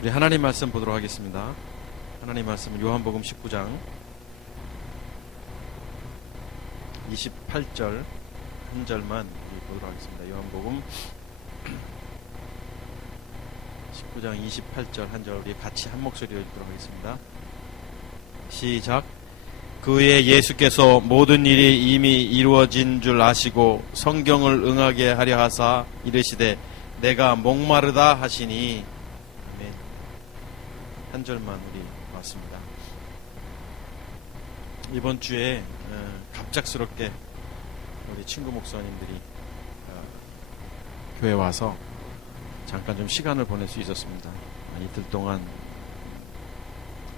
우리 하나님 말씀 보도록 하겠습니다. 하나님 말씀은 요한복음 19장 28절 한 절만 보도록 하겠습니다. 요한복음 19장 28절 한 절 우리 같이 한 목소리로 읽도록 하겠습니다. 시작. 그 후에 예수께서 모든 일이 이미 이루어진 줄 아시고 성경을 응하게 하려 하사 이르시되 내가 목마르다 하시니. 아멘. 한 절만 우리 왔습니다. 이번 주에 갑작스럽게 우리 친구 목사님들이 교회 와서 잠깐 좀 시간을 보낼 수 있었습니다. 이틀 동안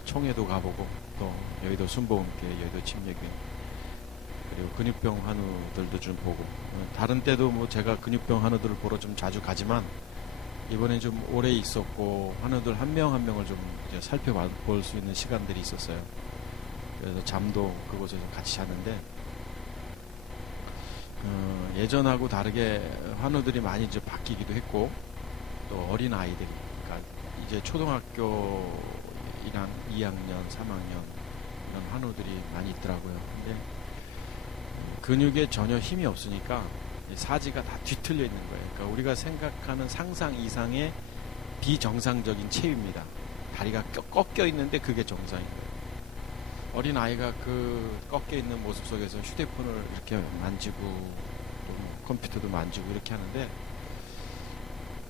총회도 가보고 또 여의도 순복음교회, 여의도 침례교회 그리고 근육병 한우들도 좀 보고, 다른 때도 뭐 제가 근육병 한우들을 보러 좀 자주 가지만 이번에 좀 오래 있었고 한우들 한 명 한 명을 좀 이제 살펴볼 수 있는 시간들이 있었어요. 그래서 잠도 그곳에서 같이 잤는데 예전하고 다르게 한우들이 많이 이제 바뀌기도 했고 또 어린 아이들이, 그러니까 이제 초등학교 2학년, 3학년 이런 한우들이 많이 있더라고요. 근데 근육에 전혀 힘이 없으니까 사지가 다 뒤틀려 있는 거예요. 그러니까 우리가 생각하는 상상 이상의 비정상적인 체위입니다. 다리가 꺾여 있는데 그게 정상인 거예요. 어린 아이가 그 꺾여 있는 모습 속에서 휴대폰을 이렇게 만지고 또 컴퓨터도 만지고 이렇게 하는데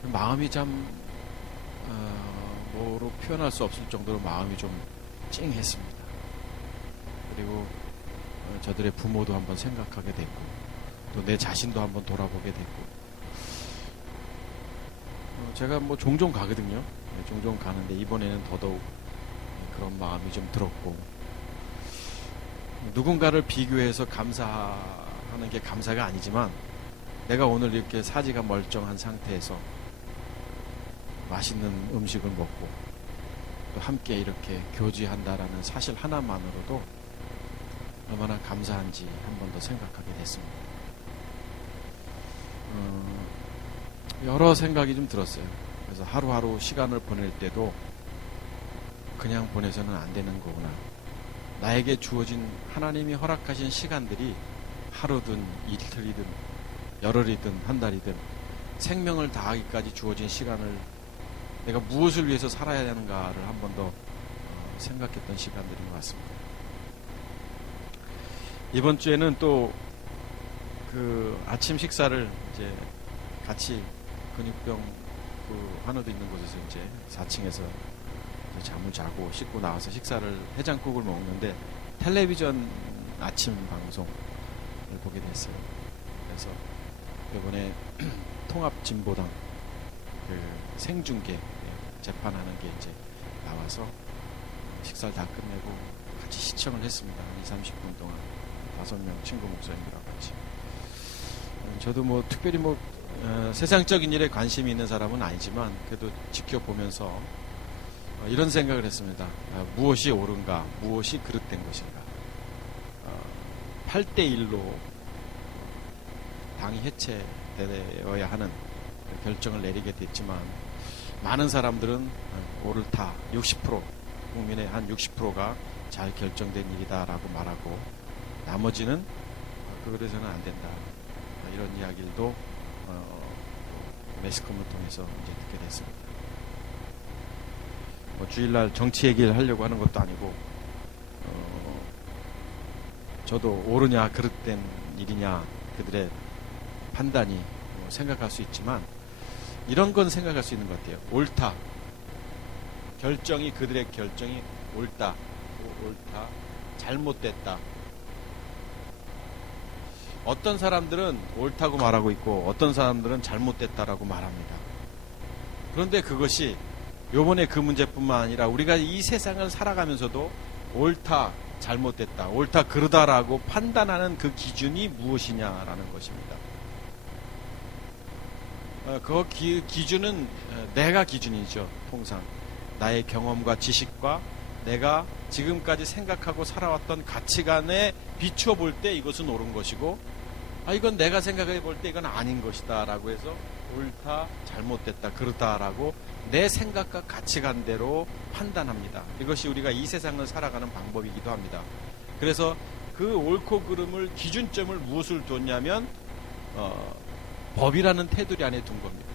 마음이 참 뭐로 표현할 수 없을 정도로 마음이 좀 찡했습니다. 그리고 저들의 부모도 한번 생각하게 됐고 또 내 자신도 한번 돌아보게 됐고, 제가 뭐 종종 가거든요. 종종 가는데 이번에는 더더욱 그런 마음이 좀 들었고, 누군가를 비교해서 감사하는 게 감사가 아니지만 내가 오늘 이렇게 사지가 멀쩡한 상태에서 맛있는 음식을 먹고 또 함께 이렇게 교제한다라는 사실 하나만으로도 얼마나 감사한지 한 번 더 생각하게 됐습니다. 여러 생각이 좀 들었어요. 그래서 하루하루 시간을 보낼 때도 그냥 보내서는 안 되는 거구나. 나에게 주어진 하나님이 허락하신 시간들이 하루든 이틀이든 열흘이든 한 달이든 생명을 다하기까지 주어진 시간을 내가 무엇을 위해서 살아야 하는가를 한 번 더 생각했던 시간들인 것 같습니다. 이번 주에는 또 그 아침 식사를 이제 같이 근육병 그 한우도 있는 곳에서 이제 4층에서 잠을 자고 씻고 나와서 식사를 해장국을 먹는데 텔레비전 아침 방송을 보게 됐어요. 그래서 이번에 통합진보당 그 생중계 재판하는 게 이제 나와서 식사를 다 끝내고 같이 시청을 했습니다. 한 20-30분 동안 5명 친구 목사님들하고 같이. 저도 뭐 특별히 뭐 세상적인 일에 관심이 있는 사람은 아니지만 그래도 지켜보면서 이런 생각을 했습니다. 무엇이 옳은가, 무엇이 그릇된 것인가. 8대1로 당이 해체되어야 하는 결정을 내리게 됐지만 많은 사람들은 옳다, 60%, 국민의 한 60%가 잘 결정된 일이다라고 말하고 나머지는 그래서는 안 된다. 이런 이야기들도 매스컴을 통해서 이제 듣게 됐습니다. 뭐 주일날 정치 얘기를 하려고 하는 것도 아니고 저도 옳으냐 그릇된 일이냐 그들의 판단이 생각할 수 있지만 이런 건 생각할 수 있는 것 같아요. 옳다. 그들의 결정이 옳다. 잘못됐다. 어떤 사람들은 옳다고 말하고 있고 어떤 사람들은 잘못됐다라고 말합니다. 그런데 그것이 요번에 그 문제뿐만 아니라 우리가 이 세상을 살아가면서도 옳다, 잘못됐다, 옳다, 그르다라고 판단하는 그 기준이 무엇이냐라는 것입니다. 그 기준은 내가 기준이죠. 통상 나의 경험과 지식과 내가 지금까지 생각하고 살아왔던 가치관에 비추어 볼 때 이것은 옳은 것이고, 이건 내가 생각해 볼 때 이건 아닌 것이다 라고 해서 옳다, 잘못됐다, 그렇다라고 내 생각과 가치관대로 판단합니다. 이것이 우리가 이 세상을 살아가는 방법이기도 합니다. 그래서 그 옳고 그름을 기준점을 무엇을 뒀냐면 법이라는 테두리 안에 둔 겁니다.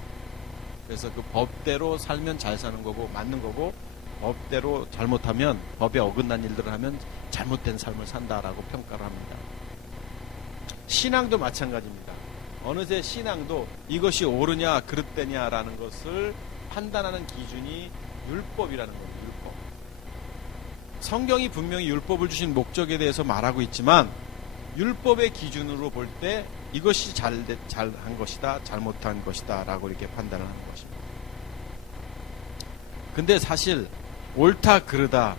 그래서 그 법대로 살면 잘 사는 거고 맞는 거고, 법대로 잘못하면, 법에 어긋난 일들을 하면 잘못된 삶을 산다라고 평가를 합니다. 신앙도 마찬가지입니다. 어느새 신앙도 이것이 옳으냐 그릇되냐라는 것을 판단하는 기준이 율법이라는 겁니다. 율법. 성경이 분명히 율법을 주신 목적에 대해서 말하고 있지만, 율법의 기준으로 볼 때 이것이 잘한 것이다, 잘못한 것이다 라고 이렇게 판단을 하는 것입니다. 근데 사실 옳다 그르다,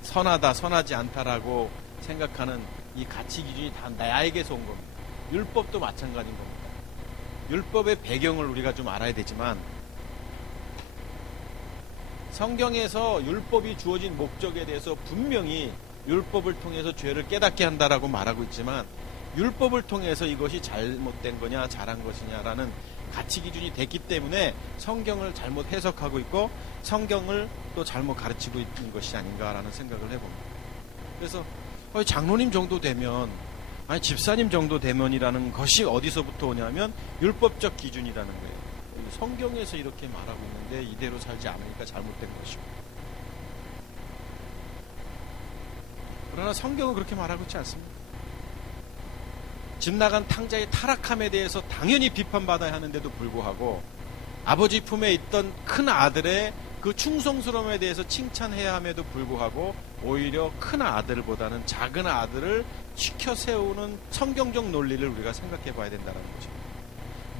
선하다 선하지 않다라고 생각하는 이 가치 기준이 다 나에게서 온 겁니다. 율법도 마찬가지인 겁니다. 율법의 배경을 우리가 좀 알아야 되지만, 성경에서 율법이 주어진 목적에 대해서 분명히 율법을 통해서 죄를 깨닫게 한다라고 말하고 있지만, 율법을 통해서 이것이 잘못된 거냐 잘한 것이냐라는 가치 기준이 됐기 때문에 성경을 잘못 해석하고 있고 성경을 또 잘못 가르치고 있는 것이 아닌가라는 생각을 해봅니다. 그래서 장로님 정도 되면, 아니 집사님 정도 되면이라는 것이 어디서부터 오냐면 율법적 기준이라는 거예요. 성경에서 이렇게 말하고 있는데 이대로 살지 않으니까 잘못된 것이고. 그러나 성경은 그렇게 말하고 있지 않습니다. 집 나간 탕자의 타락함에 대해서 당연히 비판받아야 하는데도 불구하고, 아버지 품에 있던 큰 아들의 그 충성스러움에 대해서 칭찬해야 함에도 불구하고 오히려 큰 아들보다는 작은 아들을 지켜 세우는 성경적 논리를 우리가 생각해 봐야 된다는 거죠.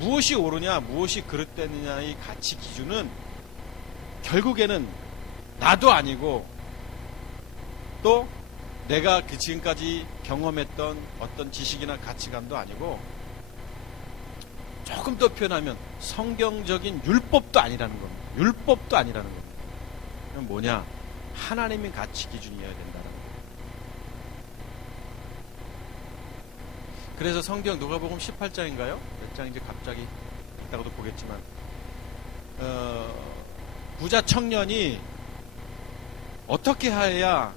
무엇이 옳으냐 무엇이 그릇되느냐의 가치 기준은 결국에는 나도 아니고 또 내가 그 지금까지 경험했던 어떤 지식이나 가치관도 아니고, 조금 더 표현하면 성경적인 율법도 아니라는 겁니다. 율법도 아니라는 겁니다. 그럼 뭐냐? 하나님의 가치 기준이어야 된다는 거예요. 그래서 성경 누가복음 18장인가요? 몇 장인지 갑자기 이따가도 보겠지만, 부자 청년이 어떻게 해야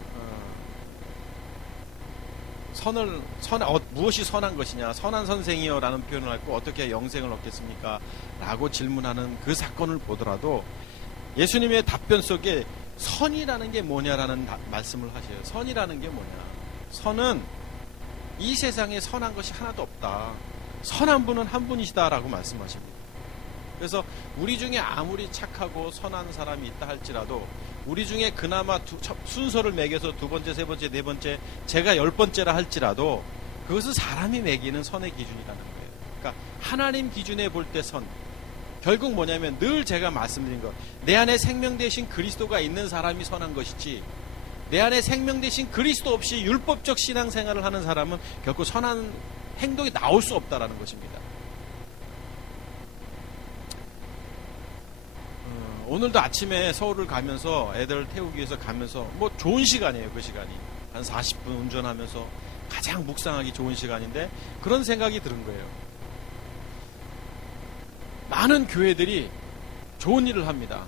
무엇이 선한 것이냐, 선한 선생이여 라는 표현을 하고 어떻게 해야 영생을 얻겠습니까? 라고 질문하는 그 사건을 보더라도 예수님의 답변 속에 선이라는 게 뭐냐라는 말씀을 하셔요. 선이라는 게 뭐냐? 선은 이 세상에 선한 것이 하나도 없다. 선한 분은 한 분이시다 라고 말씀하십니다. 그래서 우리 중에 아무리 착하고 선한 사람이 있다 할지라도, 우리 중에 그나마 순서를 매겨서 두 번째, 세 번째, 네 번째, 제가 10번째라 할지라도 그것은 사람이 매기는 선의 기준이라는 거예요. 그러니까 하나님 기준에 볼 때 선, 결국 뭐냐면 늘 제가 말씀드린 것, 내 안에 생명 대신 그리스도가 있는 사람이 선한 것이지, 내 안에 생명 대신 그리스도 없이 율법적 신앙생활을 하는 사람은 결코 선한 행동이 나올 수 없다라는 것입니다. 오늘도 아침에 서울을 가면서 애들 태우기 위해서 가면서 뭐 좋은 시간이에요. 그 시간이 한 40분 운전하면서 가장 묵상하기 좋은 시간인데 그런 생각이 들은 거예요. 많은 교회들이 좋은 일을 합니다.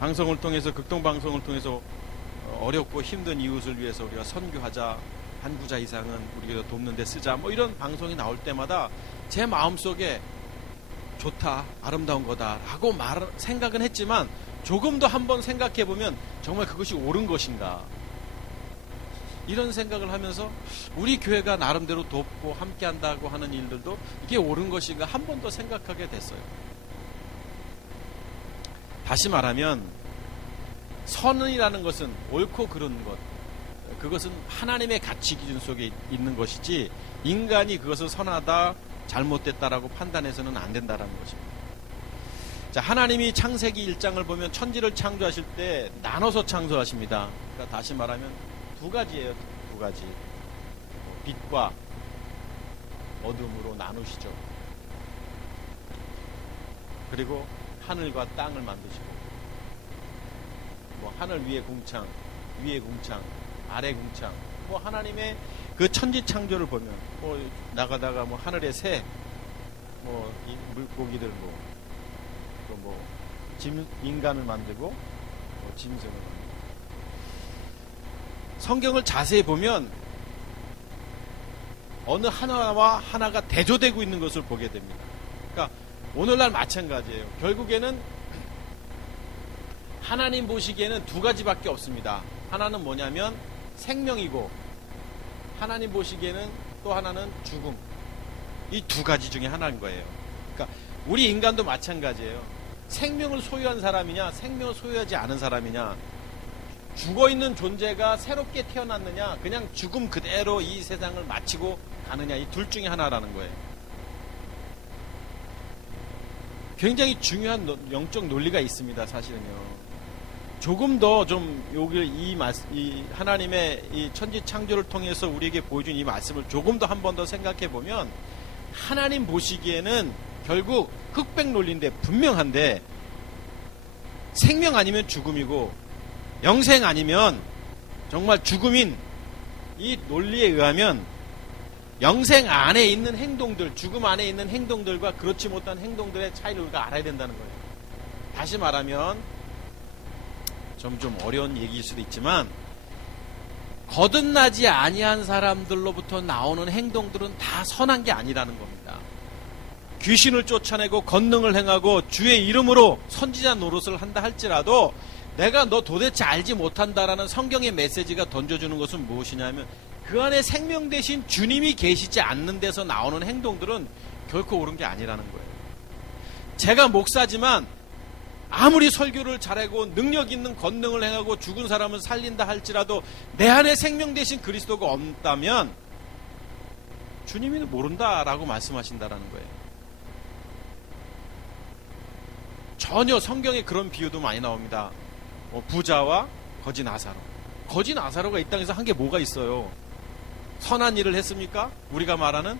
방송을 통해서, 극동방송을 통해서 어렵고 힘든 이웃을 위해서 우리가 선교하자, 한 구자 이상은 우리가 돕는 데 쓰자, 뭐 이런 방송이 나올 때마다 제 마음속에 좋다, 아름다운 거다 라고 생각은 했지만, 조금 더 한번 생각해 보면 정말 그것이 옳은 것인가, 이런 생각을 하면서 우리 교회가 나름대로 돕고 함께 한다고 하는 일들도 이게 옳은 것인가 한 번 더 생각하게 됐어요. 다시 말하면 선이라는 것은 옳고 그른 것, 그것은 하나님의 가치 기준 속에 있는 것이지 인간이 그것을 선하다, 잘못됐다라고 판단해서는 안 된다라는 것입니다. 자, 하나님이 창세기 1장을 보면 천지를 창조하실 때 나눠서 창조하십니다. 그러니까 다시 말하면 두 가지예요. 두 가지. 빛과 어둠으로 나누시죠. 그리고 하늘과 땅을 만드시고, 뭐 하늘 위에 궁창, 위에 궁창, 아래 궁창, 뭐 하나님의 그 천지 창조를 보면 뭐 나가다가 뭐 하늘의 새, 뭐 이 물고기들, 뭐 뭐 인간을 만들고 짐승을 만들고. 성경을 자세히 보면 어느 하나와 하나가 대조되고 있는 것을 보게 됩니다. 그러니까 오늘날 마찬가지예요. 결국에는 하나님 보시기에는 두 가지밖에 없습니다. 하나는 뭐냐면 생명이고, 하나님 보시기에는 또 하나는 죽음. 이 두 가지 중에 하나인 거예요. 그러니까 우리 인간도 마찬가지예요. 생명을 소유한 사람이냐, 생명을 소유하지 않은 사람이냐, 죽어있는 존재가 새롭게 태어났느냐, 그냥 죽음 그대로 이 세상을 마치고 가느냐, 이 둘 중에 하나라는 거예요. 굉장히 중요한 영적 논리가 있습니다, 사실은요. 조금 더 좀 이 하나님의 이 천지 창조를 통해서 우리에게 보여준 이 말씀을 조금 더 한 번 더 생각해 보면, 하나님 보시기에는 결국 흑백 논리인데 분명한데, 생명 아니면 죽음이고 영생 아니면 정말 죽음인 이 논리에 의하면 영생 안에 있는 행동들, 죽음 안에 있는 행동들과 그렇지 못한 행동들의 차이를 우리가 알아야 된다는 거예요. 다시 말하면 좀 어려운 얘기일 수도 있지만, 거듭나지 아니한 사람들로부터 나오는 행동들은 다 선한 게 아니라는 겁니다. 귀신을 쫓아내고 권능을 행하고 주의 이름으로 선지자 노릇을 한다 할지라도 내가 너 도대체 알지 못한다라는 성경의 메시지가 던져주는 것은 무엇이냐면, 그 안에 생명 대신 주님이 계시지 않는 데서 나오는 행동들은 결코 옳은 게 아니라는 거예요. 제가 목사지만 아무리 설교를 잘하고 능력 있는 권능을 행하고 죽은 사람을 살린다 할지라도 내 안에 생명 대신 그리스도가 없다면 주님이 모른다라고 말씀하신다라는 거예요. 전혀 성경에 그런 비유도 많이 나옵니다. 부자와 거지 나사로. 거지 나사로가 이 땅에서 한 게 뭐가 있어요? 선한 일을 했습니까? 우리가 말하는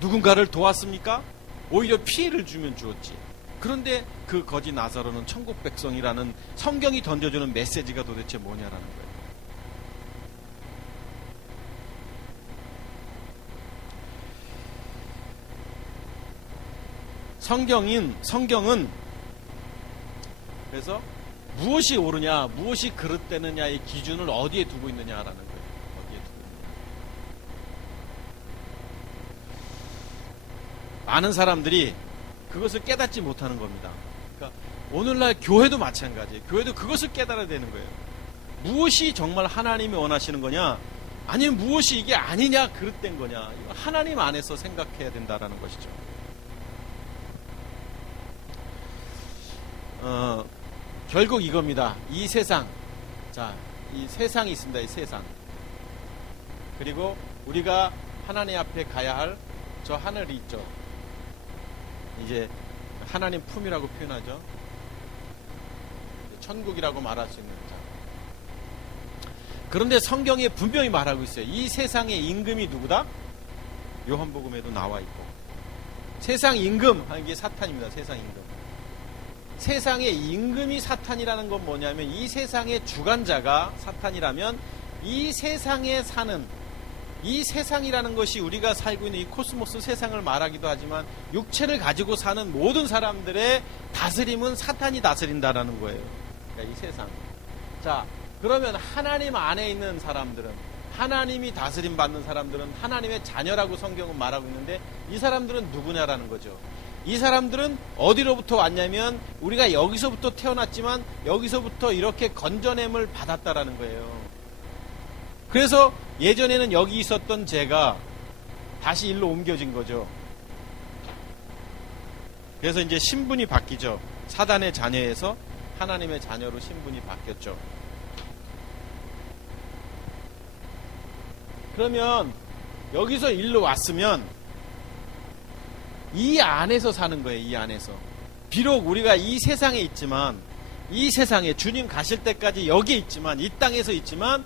누군가를 도왔습니까? 오히려 피해를 주면 주었지. 그런데 그 거지 나사로는 천국 백성이라는 성경이 던져주는 메시지가 도대체 뭐냐라는 거예요. 성경은 그래서 무엇이 옳으냐, 무엇이 그릇되느냐의 기준을 어디에 두고 있느냐라는 거예요. 어디에 두고 있느냐. 많은 사람들이 그것을 깨닫지 못하는 겁니다. 그러니까 오늘날 교회도 마찬가지예요. 교회도 그것을 깨달아야 되는 거예요. 무엇이 정말 하나님이 원하시는 거냐, 아니면 무엇이 이게 아니냐, 그릇된 거냐, 이거 하나님 안에서 생각해야 된다라는 것이죠. 결국 이겁니다. 이 세상, 자, 이 세상이 있습니다. 이 세상. 그리고 우리가 하나님 앞에 가야 할 저 하늘이 있죠. 이제 하나님 품이라고 표현하죠. 천국이라고 말할 수 있는 자. 그런데 성경에 분명히 말하고 있어요. 이 세상의 임금이 누구다? 요한복음에도 나와 있고. 세상 임금 하는 게 사탄입니다. 세상 임금. 세상의 임금이 사탄이라는 건 뭐냐면, 이 세상의 주관자가 사탄이라면 이 세상에 사는, 이 세상이라는 것이 우리가 살고 있는 이 코스모스 세상을 말하기도 하지만 육체를 가지고 사는 모든 사람들의 다스림은 사탄이 다스린다라는 거예요. 그러니까 이 세상. 자, 그러면 하나님 안에 있는 사람들은, 하나님이 다스림 받는 사람들은 하나님의 자녀라고 성경은 말하고 있는데, 이 사람들은 누구냐라는 거죠. 이 사람들은 어디로부터 왔냐면, 우리가 여기서부터 태어났지만 여기서부터 이렇게 건져냄을 받았다라는 거예요. 그래서 예전에는 여기 있었던 죄가 다시 일로 옮겨진 거죠. 그래서 이제 신분이 바뀌죠. 사단의 자녀에서 하나님의 자녀로 신분이 바뀌었죠. 그러면 여기서 일로 왔으면 이 안에서 사는 거예요. 이 안에서. 비록 우리가 이 세상에 있지만, 이 세상에 주님 가실 때까지 여기에 있지만, 이 땅에서 있지만,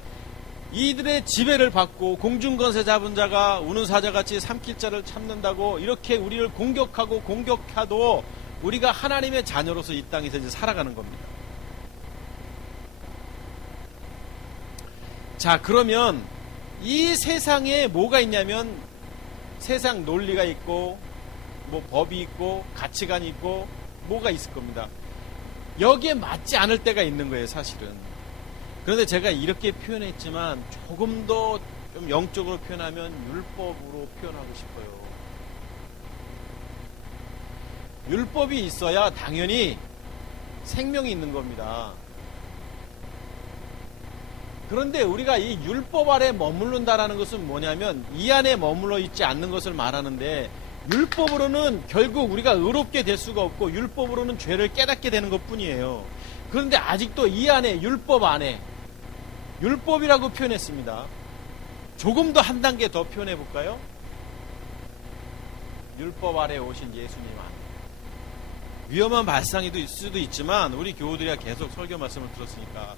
이들의 지배를 받고 공중권세 잡은 자가 우는 사자같이 삼킬 자를 참는다고 이렇게 우리를 공격하고 공격하도 우리가 하나님의 자녀로서 이 땅에서 이제 살아가는 겁니다. 자, 그러면 이 세상에 뭐가 있냐면, 세상 논리가 있고 뭐 법이 있고 가치관이 있고 뭐가 있을 겁니다. 여기에 맞지 않을 때가 있는 거예요, 사실은. 그런데 제가 이렇게 표현했지만 조금 더 좀 영적으로 표현하면 율법으로 표현하고 싶어요. 율법이 있어야 당연히 생명이 있는 겁니다. 그런데 우리가 이 율법 아래 머무른다라는 것은 뭐냐면 이 안에 머물러 있지 않는 것을 말하는데, 율법으로는 결국 우리가 의롭게 될 수가 없고 율법으로는 죄를 깨닫게 되는 것뿐이에요. 그런데 아직도 이 안에, 율법 안에, 율법이라고 표현했습니다. 조금 더 한 단계 더 표현해 볼까요? 율법 아래 오신 예수님 안에. 위험한 발상이 있을 수도 있지만 우리 교우들이 계속 설교 말씀을 들었으니까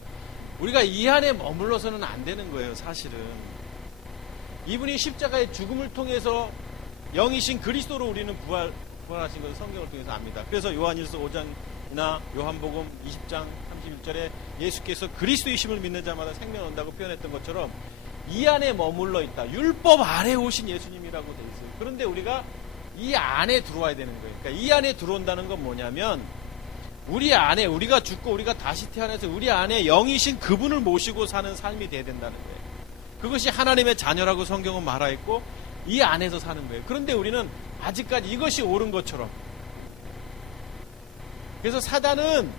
우리가 이 안에 머물러서는 안 되는 거예요, 사실은. 이분이 십자가의 죽음을 통해서 영이신 그리스도로 우리는 부활하신 것을 성경을 통해서 압니다. 그래서 요한일서 5장이나 요한복음 20장 31절에 예수께서 그리스도이심을 믿는 자마다 생명 온다고 표현했던 것처럼 이 안에 머물러 있다. 율법 아래 오신 예수님이라고 돼 있어요. 그런데 우리가 이 안에 들어와야 되는 거예요. 그러니까 이 안에 들어온다는 건 뭐냐면 우리 안에, 우리가 죽고 우리가 다시 태어나서 우리 안에 영이신 그분을 모시고 사는 삶이 돼야 된다는 거예요. 그것이 하나님의 자녀라고 성경은 말하였고 이 안에서 사는 거예요. 그런데 우리는 아직까지 이것이 옳은 것처럼. 그래서 사단은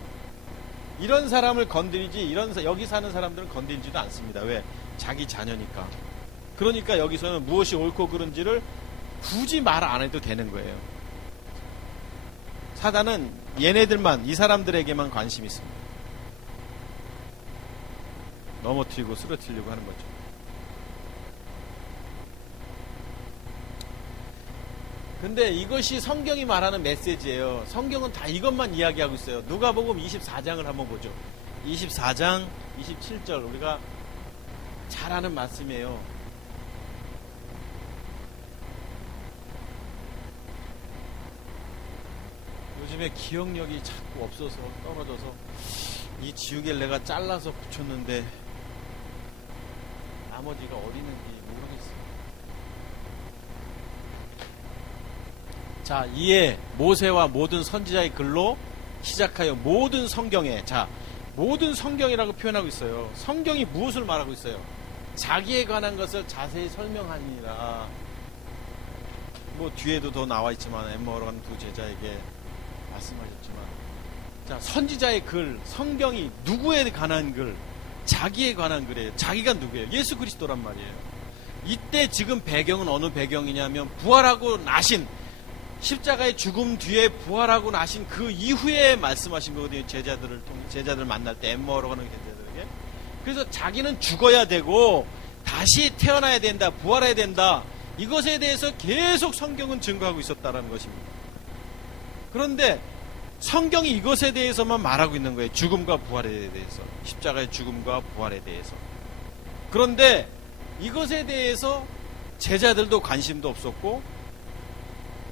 이런 사람을 건드리지, 여기 사는 사람들은 건드리지도 않습니다. 왜? 자기 자녀니까. 그러니까 여기서는 무엇이 옳고 그른지를 굳이 말 안 해도 되는 거예요. 사단은 얘네들만, 이 사람들에게만 관심이 있습니다. 넘어뜨리고 쓰러뜨리려고 하는 거죠. 근데 이것이 성경이 말하는 메시지예요. 성경은 다 이것만 이야기하고 있어요. 누가복음 24장을 한번 보죠. 24장 27절 우리가 잘 아는 말씀이에요. 요즘에 기억력이 자꾸 없어서 떨어져서 이 지우개를 내가 잘라서 붙였는데 나머지가 어디 있는지 모르겠어요. 자, 이에 모세와 모든 선지자의 글로 시작하여 모든 성경에, 자, 모든 성경이라고 표현하고 있어요. 성경이 무엇을 말하고 있어요? 자기에 관한 것을 자세히 설명하니라. 뭐 뒤에도 더 나와 있지만 엠마오로 두 제자에게 말씀하셨지만, 자, 선지자의 글, 성경이 누구에 관한 글? 자기에 관한 글이에요. 자기가 누구예요? 예수 그리스도란 말이에요. 이때 지금 배경은 어느 배경이냐면 부활하고 나신, 십자가의 죽음 뒤에 부활하고 나신 그 이후에 말씀하신 거거든요. 제자들 만날 때, 엠마오로 가는 제자들에게. 그래서 자기는 죽어야 되고 다시 태어나야 된다, 부활해야 된다, 이것에 대해서 계속 성경은 증거하고 있었다는 것입니다. 그런데 성경이 이것에 대해서만 말하고 있는 거예요. 죽음과 부활에 대해서, 십자가의 죽음과 부활에 대해서. 그런데 이것에 대해서 제자들도 관심도 없었고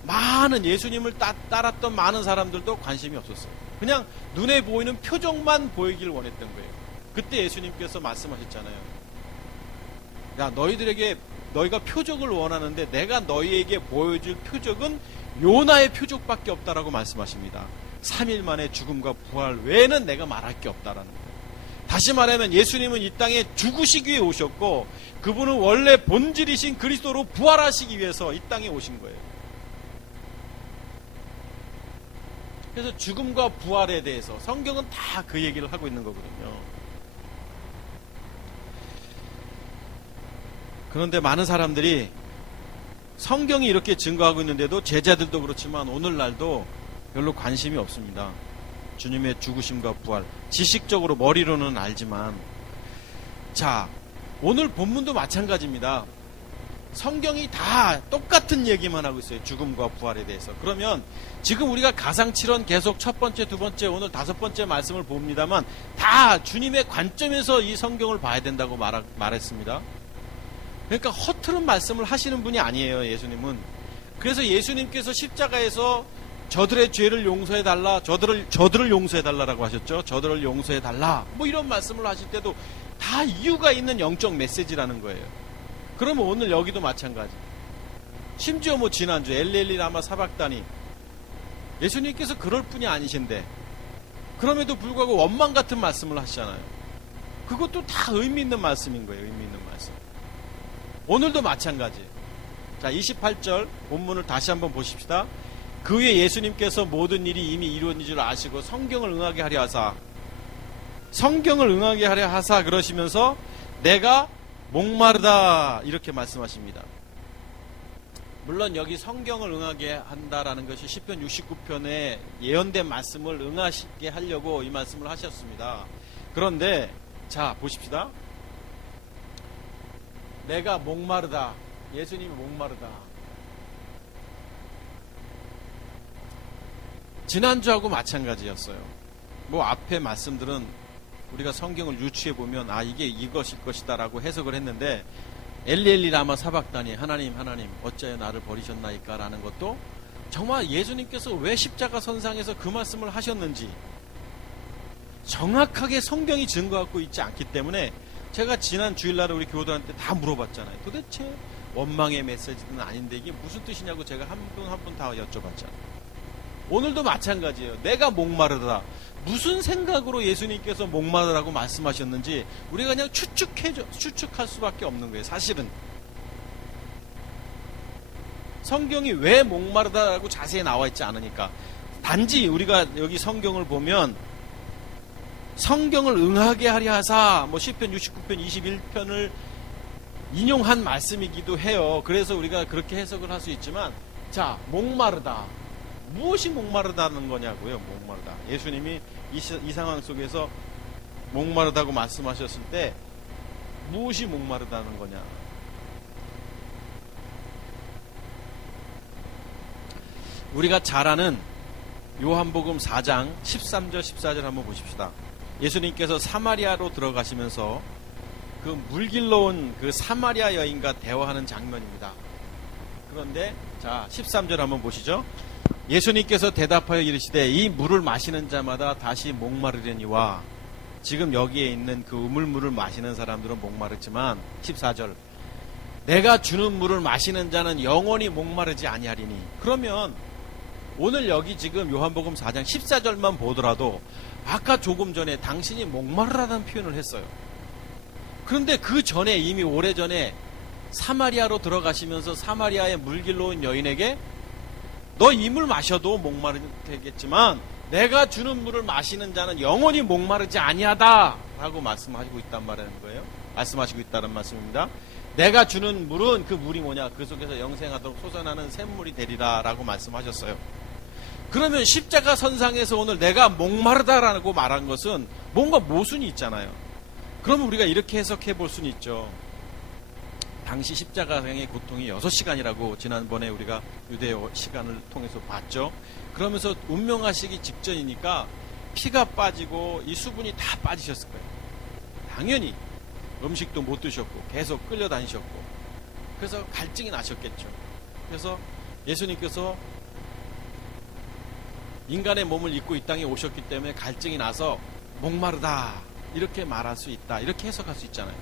많은 예수님을 따랐던 많은 사람들도 관심이 없었어요. 그냥 눈에 보이는 표정만 보이길 원했던 거예요. 그때 예수님께서 말씀하셨잖아요. 야, 너희가 표적을 원하는데 내가 너희에게 보여줄 표적은 요나의 표적밖에 없다라고 말씀하십니다. 3일 만에 죽음과 부활 외에는 내가 말할 게 없다라는 거예요. 다시 말하면 예수님은 이 땅에 죽으시기 위해 오셨고 그분은 원래 본질이신 그리스도로 부활하시기 위해서 이 땅에 오신 거예요. 그래서 죽음과 부활에 대해서 성경은 다 그 얘기를 하고 있는 거거든요. 그런데 많은 사람들이 성경이 이렇게 증거하고 있는데도, 제자들도 그렇지만 오늘날도 별로 관심이 없습니다. 주님의 죽으심과 부활, 지식적으로 머리로는 알지만. 자, 오늘 본문도 마찬가지입니다. 성경이 다 똑같은 얘기만 하고 있어요. 죽음과 부활에 대해서. 그러면 지금 우리가 가상칠언 계속 첫 번째, 두 번째, 오늘 다섯 번째 말씀을 봅니다만 다 주님의 관점에서 이 성경을 봐야 된다고 말했습니다. 그러니까 허투루 말씀을 하시는 분이 아니에요, 예수님은. 그래서 예수님께서 십자가에서 저들의 죄를 용서해달라, 저들을 용서해달라라고 하셨죠. 저들을 용서해달라, 뭐 이런 말씀을 하실 때도 다 이유가 있는 영적 메시지라는 거예요. 그러면 오늘 여기도 마찬가지. 심지어 뭐 지난주 엘리엘리 라마 사박다니, 예수님께서 그럴 뿐이 아니신데 그럼에도 불구하고 원망 같은 말씀을 하시잖아요. 그것도 다 의미 있는 말씀인 거예요. 의미 있는 말씀. 오늘도 마찬가지. 자, 28절 본문을 다시 한번 보십시다. 그 후에 예수님께서 모든 일이 이미 이루어진 줄 아시고 성경을 응하게 하려 하사 그러시면서 내가 목마르다 이렇게 말씀하십니다. 물론 여기 성경을 응하게 한다라는 것이 시편 69편에 예언된 말씀을 응하시게 하려고 이 말씀을 하셨습니다. 그런데 자 보십시다. 내가 목마르다. 예수님이 목마르다. 지난주하고 마찬가지였어요. 뭐 앞에 말씀들은 우리가 성경을 유추해 보면 이게 이것일 것이다 라고 해석을 했는데 엘리엘리 라마 사박다니 하나님 어찌하여 나를 버리셨나이까 라는 것도 정말 예수님께서 왜 십자가 선상에서 그 말씀을 하셨는지 정확하게 성경이 증거하고 있지 않기 때문에 제가 지난 주일날에 우리 교우들한테 다 물어봤잖아요. 도대체 원망의 메시지는 아닌데 이게 무슨 뜻이냐고 제가 한 분 한 분 다 여쭤봤잖아요. 오늘도 마찬가지예요. 내가 목마르다. 무슨 생각으로 예수님께서 목마르다고 말씀하셨는지 우리가 그냥 추측할 수밖에 없는 거예요. 사실은 성경이 왜 목마르다라고 자세히 나와 있지 않으니까. 단지 우리가 여기 성경을 보면 성경을 응하게 하려 하사 시편 69편 21편을 인용한 말씀이기도 해요. 그래서 우리가 그렇게 해석을 할 수 있지만 자, 목마르다. 무엇이 목마르다는 거냐고요. 목마르다. 예수님이 이 상황 속에서 목마르다고 말씀하셨을 때 무엇이 목마르다는 거냐. 우리가 잘 아는 요한복음 4장 13절 14절 한번 보십시다. 예수님께서 사마리아로 들어가시면서 그 물길로 온 그 사마리아 여인과 대화하는 장면입니다. 그런데 자 13절 한번 보시죠. 예수님께서 대답하여 이르시되 이 물을 마시는 자마다 다시 목마르려니와 지금 여기에 있는 그 우물물을 마시는 사람들은 목마르지만 14절 내가 주는 물을 마시는 자는 영원히 목마르지 아니하리니. 그러면 오늘 여기 지금 요한복음 4장 14절만 보더라도 아까 조금 전에 당신이 목마르다는 표현을 했어요. 그런데 그 전에 이미 오래전에 사마리아로 들어가시면서 사마리아의 물길로 온 여인에게 너 이 물 마셔도 목마르겠지만 내가 주는 물을 마시는 자는 영원히 목마르지 아니하다 라고 말씀하시고 있단 말이에요. 말씀하시고 있다는 말씀입니다. 내가 주는 물은 그 물이 뭐냐? 그 속에서 영생하도록 솟아나는 샘물이 되리라 라고 말씀하셨어요. 그러면 십자가 선상에서 오늘 내가 목마르다라고 말한 것은 뭔가 모순이 있잖아요. 그러면 우리가 이렇게 해석해 볼 수는 있죠. 당시 십자가상의 고통이 6시간이라고 지난번에 우리가 유대어 시간을 통해서 봤죠. 그러면서 운명하시기 직전이니까 피가 빠지고 이 수분이 다 빠지셨을 거예요. 당연히 음식도 못 드셨고 계속 끌려다니셨고 그래서 갈증이 나셨겠죠. 그래서 예수님께서 인간의 몸을 입고 이 땅에 오셨기 때문에 갈증이 나서 목마르다 이렇게 말할 수 있다. 이렇게 해석할 수 있잖아요.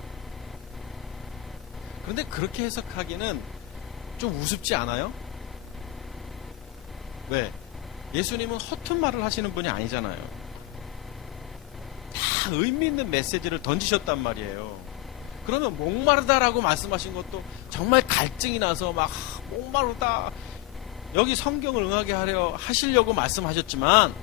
그런데 그렇게 해석하기는 좀 우습지 않아요? 왜? 예수님은 허튼 말을 하시는 분이 아니잖아요. 다 의미 있는 메시지를 던지셨단 말이에요. 그러면 목마르다라고 말씀하신 것도 정말 갈증이 나서 막 목마르다 여기 성경을 응하게 하시려고 말씀하셨지만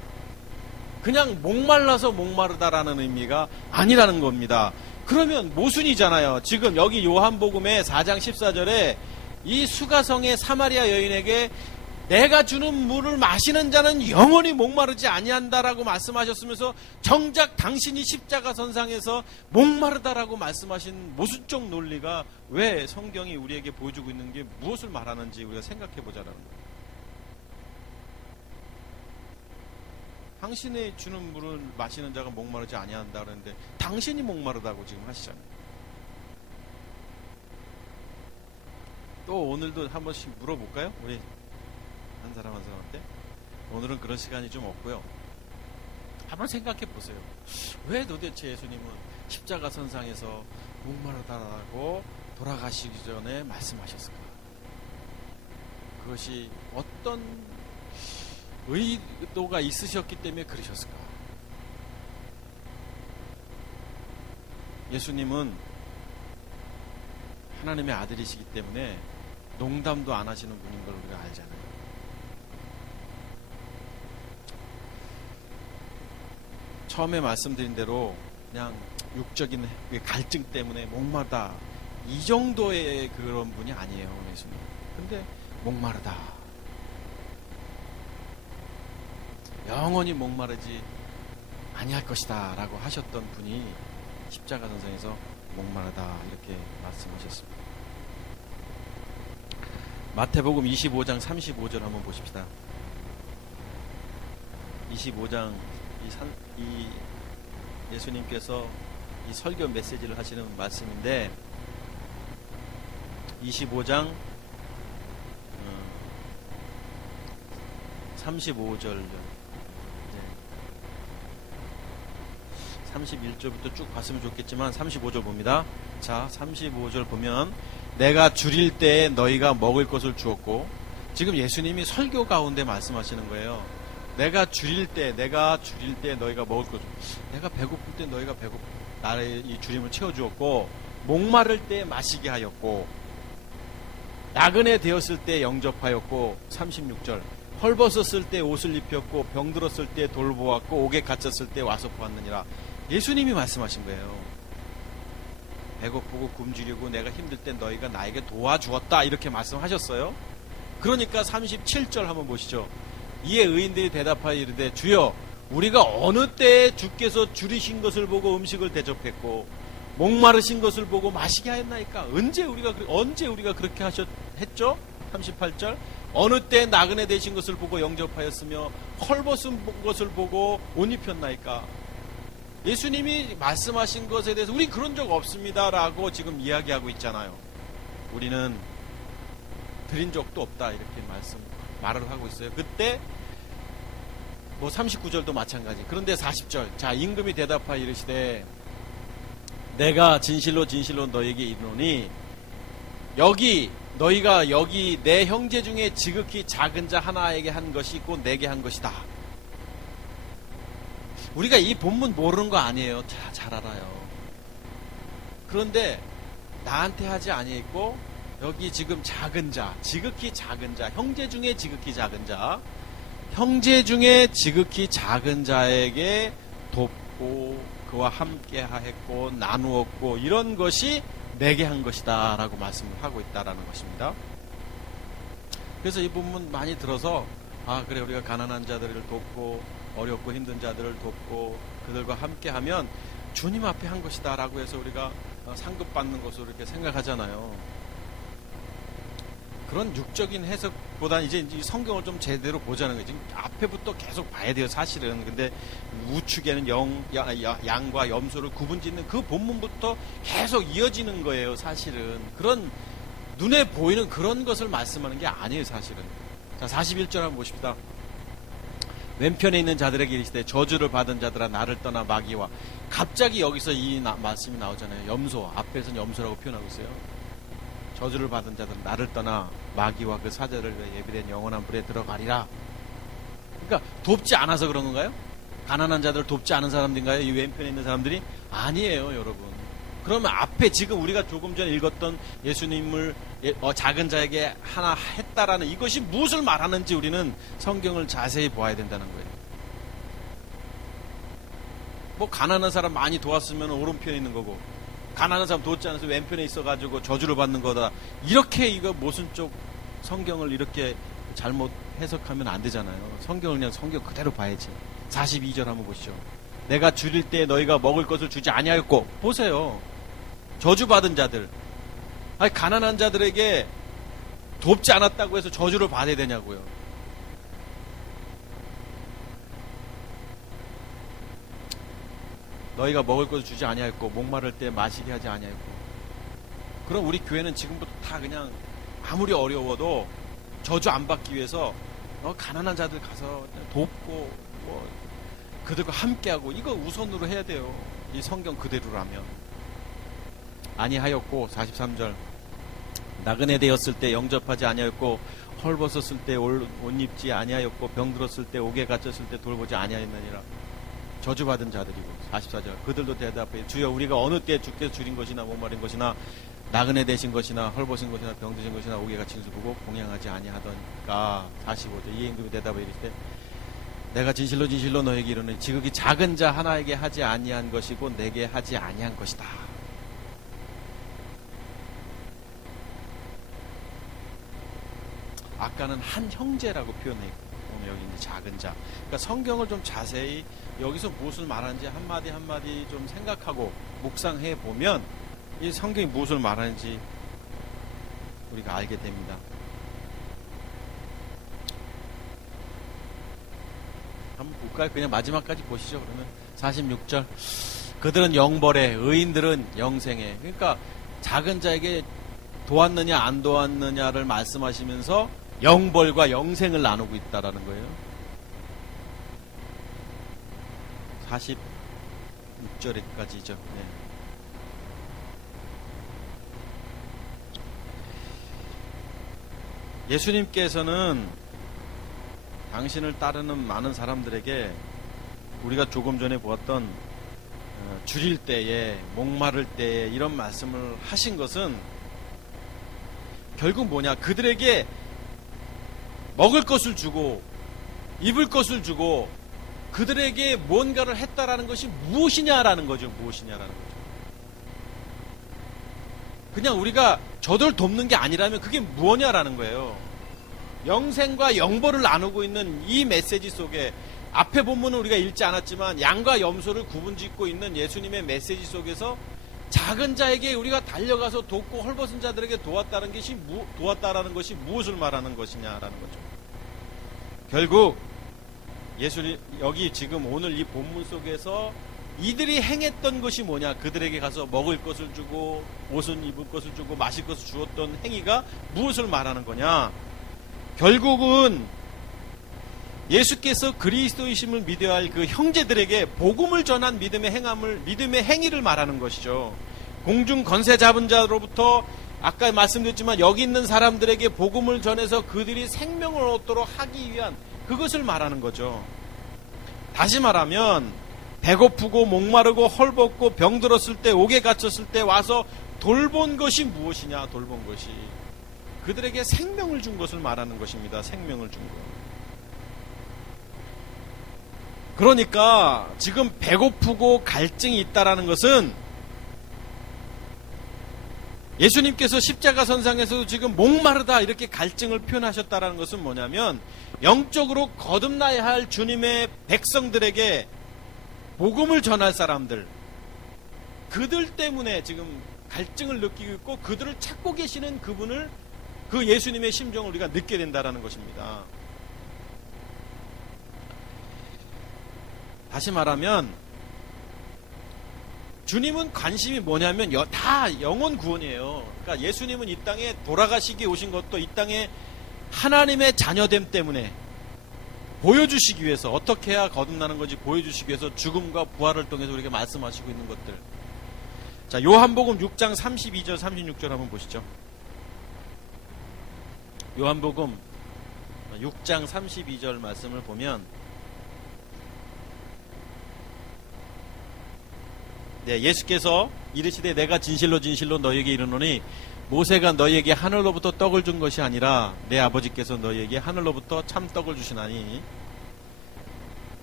그냥 목말라서 목마르다라는 의미가 아니라는 겁니다. 그러면 모순이잖아요. 지금 여기 요한복음의 4장 14절에 이 수가성의 사마리아 여인에게 내가 주는 물을 마시는 자는 영원히 목마르지 아니한다라고 말씀하셨으면서 정작 당신이 십자가 선상에서 목마르다라고 말씀하신 모순적 논리가 왜 성경이 우리에게 보여주고 있는 게 무엇을 말하는지 우리가 생각해 보자라는 거예요. 당신이 주는 물을 마시는 자가 목마르지 아니한다 그러는데 당신이 목마르다고 지금 하시잖아요. 또 오늘도 한 번씩 물어볼까요? 우리 한 사람 한 사람한테. 오늘은 그런 시간이 좀 없고요. 한번 생각해 보세요. 왜 도대체 예수님은 십자가 선상에서 목마르다라고 돌아가시기 전에 말씀하셨을까? 그것이 어떤 의도가 있으셨기 때문에 그러셨을까? 예수님은 하나님의 아들이시기 때문에 농담도 안 하시는 분인 걸 우리가 알잖아요. 처음에 말씀드린 대로 그냥 육적인 갈증 때문에 목마르다, 이 정도의 그런 분이 아니에요, 예수님. 근데 목마르다, 영원히 목마르지 아니할 것이다 라고 하셨던 분이 십자가 선상에서 목마르다 이렇게 말씀하셨습니다. 마태복음 25장 35절 한번 보십시다. 25장 이 예수님께서 이 설교 메시지를 하시는 말씀인데 25장 35절 31절부터 쭉 봤으면 좋겠지만 35절 봅니다. 자, 35절 보면 내가 줄일 때에 너희가 먹을 것을 주었고, 지금 예수님이 설교 가운데 말씀하시는 거예요. 내가 줄일 때 너희가 먹을 것을, 내가 배고플 때 너희가 나의 이 주림을 채워주었고, 목마를 때 마시게 하였고, 나그네 되었을 때 영접하였고, 36절 헐벗었을 때 옷을 입혔고, 병들었을 때 돌보았고, 옥에 갇혔을 때 와서 보았느니라. 예수님이 말씀하신 거예요. 배고프고 굶주리고 내가 힘들 때 너희가 나에게 도와주었다 이렇게 말씀하셨어요. 그러니까 37절 한번 보시죠. 이에 의인들이 대답하여 이르되 주여 우리가 어느 때에 주께서 줄이신 것을 보고 음식을 대접했고 목마르신 것을 보고 마시게 하였나이까? 언제 우리가 그렇게 했죠? 38절 어느 때 나그네 되신 것을 보고 영접하였으며 헐벗은 것을 보고 옷 입혔나이까? 예수님이 말씀하신 것에 대해서 우리 그런 적 없습니다라고 지금 이야기하고 있잖아요. 우리는 드린 적도 없다 이렇게 말을 하고 있어요. 그때 39절도 마찬가지. 그런데 40절 자 임금이 대답하여 이르시되 내가 진실로 너희에게 이르노니 너희가 여기 내 형제 중에 지극히 작은 자 하나에게 한 것이 곧 내게 한 것이다. 우리가 이 본문 모르는 거 아니에요. 잘 알아요. 그런데 나한테 하지 아니했고 여기 지금 작은 자, 지극히 작은 자, 형제 중에 지극히 작은 자에게 돕고 그와 함께 하였고 나누었고 이런 것이 내게 한 것이다 라고 말씀을 하고 있다라는 것입니다. 그래서 이 본문 많이 들어서 그래 우리가 가난한 자들을 돕고 어렵고 힘든 자들을 돕고 그들과 함께 하면 주님 앞에 한 것이다 라고 해서 우리가 상급받는 것으로 이렇게 생각하잖아요. 그런 육적인 해석보다는 이제 이 성경을 좀 제대로 보자는 거예요. 지금 앞에부터 계속 봐야 돼요, 사실은. 근데 우측에는 양과 염소를 구분짓는 그 본문부터 계속 이어지는 거예요, 사실은. 그런 눈에 보이는 그런 것을 말씀하는 게 아니에요, 사실은. 자, 41절 한번 보십시다. 왼편에 있는 자들에게 이르시되 저주를 받은 자들아 나를 떠나 마귀와. 갑자기 여기서 이 말씀이 나오잖아요. 염소, 앞에서는 염소라고 표현하고 있어요. 저주를 받은 자들은 나를 떠나 마귀와 그 사자를 위해 예비된 영원한 불에 들어가리라. 그러니까 돕지 않아서 그런 건가요? 가난한 자들을 돕지 않은 사람들인가요? 이 왼편에 있는 사람들이? 아니에요, 여러분. 그러면 앞에 지금 우리가 조금 전에 읽었던 예수님을 작은 자에게 하나 했다라는 이것이 무엇을 말하는지 우리는 성경을 자세히 보아야 된다는 거예요. 가난한 사람 많이 도왔으면 오른편에 있는 거고 가난한 사람 돕지 않아서 왼편에 있어가지고 저주를 받는 거다. 이렇게 이거 모순적 성경을 이렇게 잘못 해석하면 안 되잖아요. 성경을 그냥 성경 그대로 봐야지. 42절 한번 보시죠. 내가 줄일 때 너희가 먹을 것을 주지 아니하였고 보세요. 저주받은 자들, 가난한 자들에게 돕지 않았다고 해서 저주를 받아야 되냐고요. 너희가 먹을 것을 주지 아니하였고 목마를 때 마시게 하지 아니하였고. 그럼 우리 교회는 지금부터 다 그냥 아무리 어려워도 저주 안 받기 위해서 가난한 자들 가서 돕고 그들과 함께하고 이거 우선으로 해야 돼요. 이 성경 그대로라면. 아니하였고 43절 나그네 되었을 때 영접하지 아니하였고 헐벗었을 때 옷 입지 아니하였고 병들었을 때 옥에 갇혔을 때 돌보지 아니하였느니라. 저주받은 자들이고 44절 그들도 대답해 주여 우리가 어느 때 주께서 줄인 것이나 목마른 것이나 나그네 되신 것이나 헐벗은 것이나 병드신 것이나 옥에 갇힌 것을 보고 공양하지 아니하더니까. 45절 이에 임금이 대답해 이르시되 내가 진실로 진실로 너에게 이르노니 지극히 작은 자 하나에게 하지 아니한 것이고 내게 하지 아니한 것이다. 아까는 한 형제라고 표현했고 여기 이제 작은 자. 그러니까 성경을 좀 자세히 여기서 무엇을 말하는지 한마디 한마디 좀 생각하고 묵상해 보면 이 성경이 무엇을 말하는지 우리가 알게 됩니다. 한번 볼까요? 그냥 마지막까지 보시죠. 그러면 46절 그들은 영벌에 의인들은 영생에. 그러니까 작은 자에게 도왔느냐 안 도왔느냐를 말씀하시면서 영벌과 영생을 나누고 있다라는 거예요. 46절까지죠. 네. 예수님께서는 당신을 따르는 많은 사람들에게 우리가 조금 전에 보았던 줄일 때에 목마를 때에 이런 말씀을 하신 것은 결국 뭐냐, 그들에게 먹을 것을 주고 입을 것을 주고 그들에게 뭔가를 했다라는 것이 무엇이냐라는 거죠. 무엇이냐라는 거죠. 그냥 우리가 저들 돕는 게 아니라면 그게 무엇냐라는 거예요. 영생과 영벌을 나누고 있는 이 메시지 속에 앞에 본문은 우리가 읽지 않았지만 양과 염소를 구분짓고 있는 예수님의 메시지 속에서 작은 자에게 우리가 달려가서 돕고 헐벗은 자들에게 도왔다라는 것이 무엇을 말하는 것이냐라는 거죠. 결국 예수님 여기 지금 오늘 이 본문 속에서 이들이 행했던 것이 뭐냐, 그들에게 가서 먹을 것을 주고 옷은 입을 것을 주고 마실 것을 주었던 행위가 무엇을 말하는 거냐, 결국은 예수께서 그리스도이심을 믿어야 할 그 형제들에게 복음을 전한 믿음의 행위를 말하는 것이죠. 공중 권세 잡은 자로부터 아까 말씀드렸지만 여기 있는 사람들에게 복음을 전해서 그들이 생명을 얻도록 하기 위한 그것을 말하는 거죠. 다시 말하면 배고프고 목마르고 헐벗고 병들었을 때 옥에 갇혔을 때 와서 돌본 것이 무엇이냐, 돌본 것이 그들에게 생명을 준 것을 말하는 것입니다. 생명을 준 것. 그러니까 지금 배고프고 갈증이 있다라는 것은 예수님께서 십자가 선상에서도 지금 목마르다 이렇게 갈증을 표현하셨다라는 것은 뭐냐면 영적으로 거듭나야 할 주님의 백성들에게 복음을 전할 사람들, 그들 때문에 지금 갈증을 느끼고 있고 그들을 찾고 계시는 그분을, 그 예수님의 심정을 우리가 느끼게 된다라는 것입니다. 다시 말하면 주님은 관심이 뭐냐면 다 영혼 구원이에요. 그러니까 예수님은 이 땅에 돌아가시기 오신 것도 이 땅에 하나님의 자녀됨 때문에 보여주시기 위해서, 어떻게 해야 거듭나는 건지 보여주시기 위해서 죽음과 부활을 통해서 우리에게 말씀하시고 있는 것들. 자, 요한복음 6장 32절 36절 한번 보시죠. 요한복음 6장 32절 말씀을 보면, 네, 예수께서 이르시되 내가 진실로 진실로 너희에게 이르노니 모세가 너희에게 하늘로부터 떡을 준 것이 아니라 내 아버지께서 너희에게 하늘로부터 참떡을 주시나니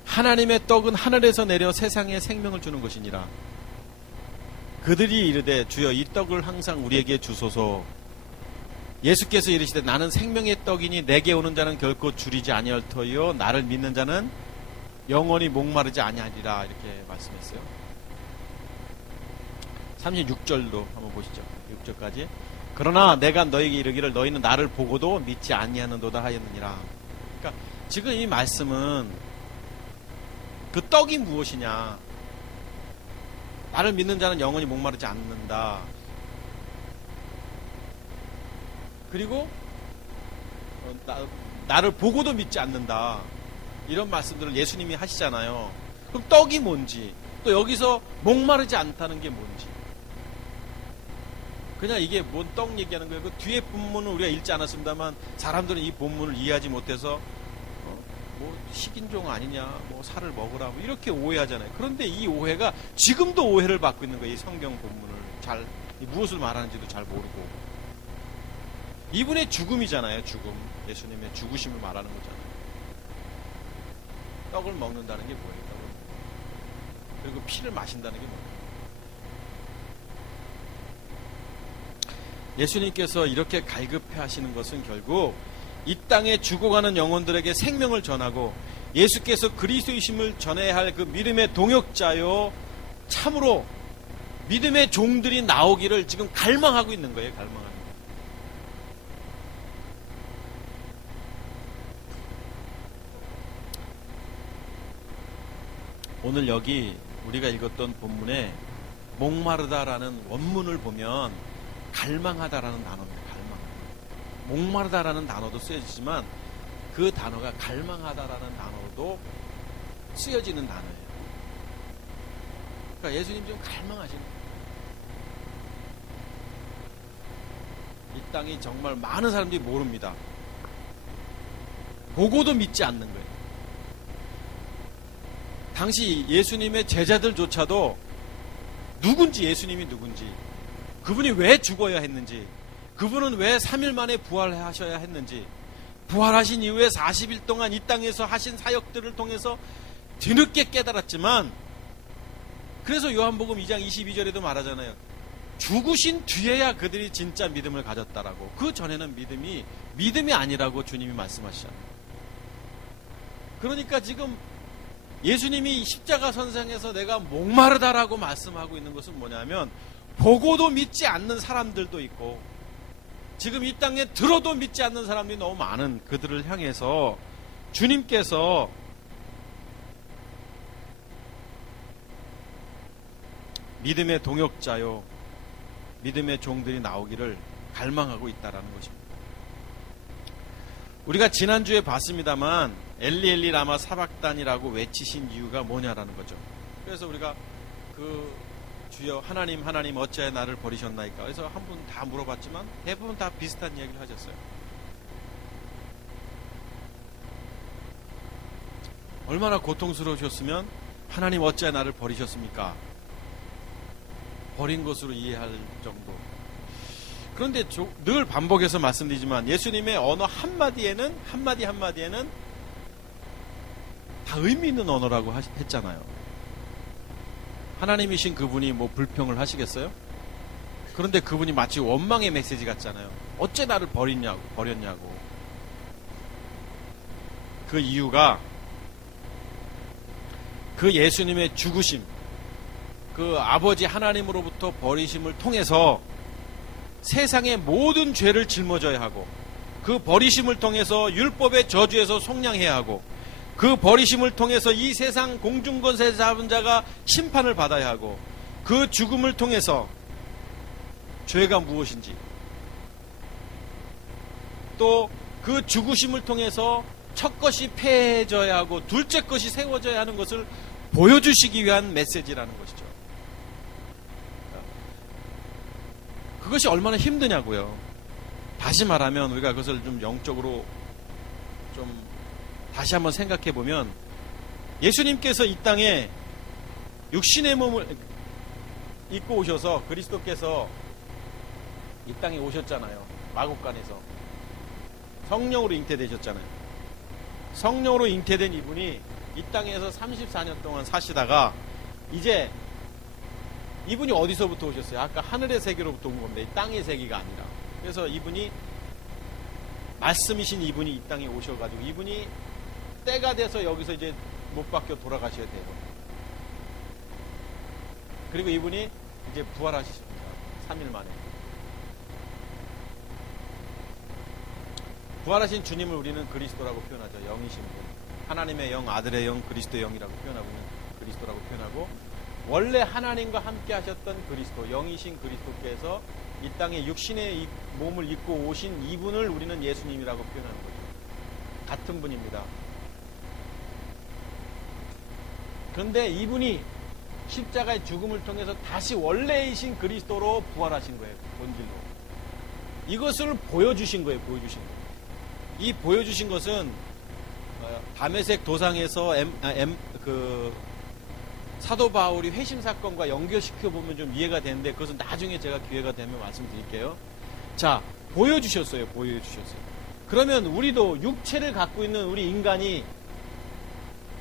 하나님의 떡은 하늘에서 내려 세상에 생명을 주는 것이니라. 그들이 이르되 주여 이 떡을 항상 우리에게 주소서. 예수께서 이르시되 나는 생명의 떡이니 내게 오는 자는 결코 줄이지 아니할 터이요 나를 믿는 자는 영원히 목마르지 아니하리라. 이렇게 말씀했어요. 36절도 한번 보시죠. 6절까지. 그러나 내가 너에게 이르기를 너희는 나를 보고도 믿지 아니하는도다 하였느니라. 그러니까 지금 이 말씀은 그 떡이 무엇이냐, 나를 믿는 자는 영원히 목마르지 않는다. 그리고 나를 보고도 믿지 않는다. 이런 말씀들을 예수님이 하시잖아요. 그럼 떡이 뭔지, 또 여기서 목마르지 않다는 게 뭔지. 그냥 이게 뭔 떡 얘기하는 거예요. 그 뒤에 본문은 우리가 읽지 않았습니다만 사람들은 이 본문을 이해하지 못해서 뭐 식인종 아니냐, 뭐 살을 먹으라, 뭐 이렇게 오해하잖아요. 그런데 이 오해가 지금도 오해를 받고 있는 거예요. 이 성경 본문을 잘 무엇을 말하는지도 잘 모르고. 이분의 죽음이잖아요. 죽음, 예수님의 죽으심을 말하는 거잖아요. 떡을 먹는다는 게 뭐예요? 그리고 피를 마신다는 게 뭐예요? 예수님께서 이렇게 갈급해 하시는 것은 결국 이 땅에 죽어가는 영혼들에게 생명을 전하고 예수께서 그리스도이심을 전해야 할 그 믿음의 동역자요, 참으로 믿음의 종들이 나오기를 지금 갈망하고 있는 거예요. 갈망하는 거예요. 오늘 여기 우리가 읽었던 본문에 목마르다라는 원문을 보면 갈망하다라는 단어입니다. 목마르다라는 단어도 쓰여지지만 그 단어가 갈망하다라는 단어도 쓰여지는 단어예요. 그러니까 예수님 지금 갈망하시는 거예요. 이 땅이 정말 많은 사람들이 모릅니다. 보고도 믿지 않는 거예요. 당시 예수님의 제자들조차도 누군지, 예수님이 누군지, 그분이 왜 죽어야 했는지, 그분은 왜 3일 만에 부활하셔야 했는지, 부활하신 이후에 40일 동안 이 땅에서 하신 사역들을 통해서 뒤늦게 깨달았지만, 그래서 요한복음 2장 22절에도 말하잖아요. 죽으신 뒤에야 그들이 진짜 믿음을 가졌다라고. 그 전에는 믿음이 아니라고 주님이 말씀하시잖아요. 그러니까 지금 예수님이 십자가 선상에서 내가 목마르다라고 말씀하고 있는 것은 뭐냐면, 보고도 믿지 않는 사람들도 있고 지금 이 땅에 들어도 믿지 않는 사람들이 너무 많은 그들을 향해서 주님께서 믿음의 동역자요, 믿음의 종들이 나오기를 갈망하고 있다라는 것입니다. 우리가 지난주에 봤습니다만 엘리 엘리 라마 사박단이라고 외치신 이유가 뭐냐라는 거죠. 그래서 우리가 주여 하나님 하나님 어찌하여 나를 버리셨나이까. 그래서 한 분 다 물어봤지만 대부분 다 비슷한 이야기를 하셨어요. 얼마나 고통스러우셨으면 하나님 어찌하여 나를 버리셨습니까? 버린 것으로 이해할 정도. 그런데 늘 반복해서 말씀드리지만 예수님의 언어 한마디에는 다 의미 있는 언어라고 했잖아요. 하나님이신 그분이 뭐 불평을 하시겠어요? 그런데 그분이 마치 원망의 메시지 같잖아요. 어째 나를 버렸냐고. 그 이유가 그 예수님의 죽으심, 그 아버지 하나님으로부터 버리심을 통해서 세상의 모든 죄를 짊어져야 하고, 그 버리심을 통해서 율법의 저주에서 속량해야 하고, 그 버리심을 통해서 이 세상 공중권세 잡은 자가 심판을 받아야 하고, 그 죽음을 통해서 죄가 무엇인지, 또 그 죽으심을 통해서 첫 것이 패해져야 하고 둘째 것이 세워져야 하는 것을 보여주시기 위한 메시지라는 것이죠. 그것이 얼마나 힘드냐고요. 다시 말하면 우리가 그것을 좀 영적으로 좀 다시 한번 생각해 보면, 예수님께서 이 땅에 육신의 몸을 입고 오셔서 그리스도께서 이 땅에 오셨잖아요. 마국간에서 성령으로 잉태되셨잖아요. 성령으로 잉태된 이분이 이 땅에서 34년 동안 사시다가 이제 이분이 어디서부터 오셨어요? 아까 하늘의 세계로부터 온 겁니다. 이 땅의 세계가 아니라. 그래서 이분이 말씀이신 이분이 이 땅에 오셔가지고 이분이 때가 돼서 여기서 이제 못 박혀 돌아가셔야 돼요. 그리고 이분이 이제 부활하십니다. 3일 만에. 부활하신 주님을 우리는 그리스도라고 표현하죠. 영이신 분. 하나님의 영, 아들의 영, 그리스도의 영이라고 표현하고 있는 그리스도라고 표현하고, 원래 하나님과 함께 하셨던 그리스도, 영이신 그리스도께서 이 땅에 육신의 몸을 입고 오신 이분을 우리는 예수님이라고 표현하는 거죠. 같은 분입니다. 그런데 이분이 십자가의 죽음을 통해서 다시 원래이신 그리스도로 부활하신 거예요. 본질로. 이것을 보여주신 거예요. 보여주신 거예요. 이 보여주신 것은 다메섹 도상에서 사도 바울이 회심 사건과 연결시켜 보면 좀 이해가 되는데, 그것은 나중에 제가 기회가 되면 말씀드릴게요. 자, 보여주셨어요. 보여주셨어요. 그러면 우리도 육체를 갖고 있는 우리 인간이,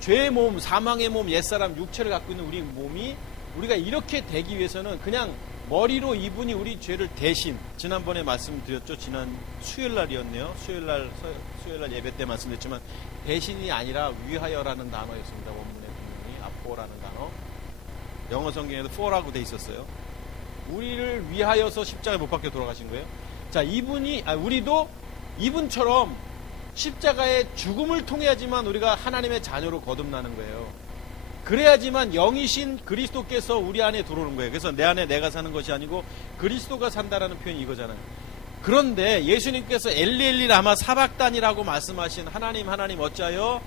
죄의 몸, 사망의 몸, 옛사람 육체를 갖고 있는 우리 몸이, 우리가 이렇게 되기 위해서는 그냥 머리로 이분이 우리 죄를 대신, 지난번에 말씀드렸죠. 지난 수요일날이었네요. 수요일날 예배 때 말씀드렸지만, 대신이 아니라 위하여라는 단어였습니다. 원문의 분명히 아포라는 단어. 영어 성경에도 for라고 돼 있었어요. 우리를 위하여서 십자가에 못 박혀 돌아가신 거예요. 자, 우리도 이분처럼 십자가의 죽음을 통해야지만 우리가 하나님의 자녀로 거듭나는 거예요. 그래야지만 영이신 그리스도께서 우리 안에 들어오는 거예요. 그래서 내 안에 내가 사는 것이 아니고 그리스도가 산다라는 표현이 이거잖아요. 그런데 예수님께서 엘리엘리 라마 사박단이라고 말씀하신 하나님 어찌하여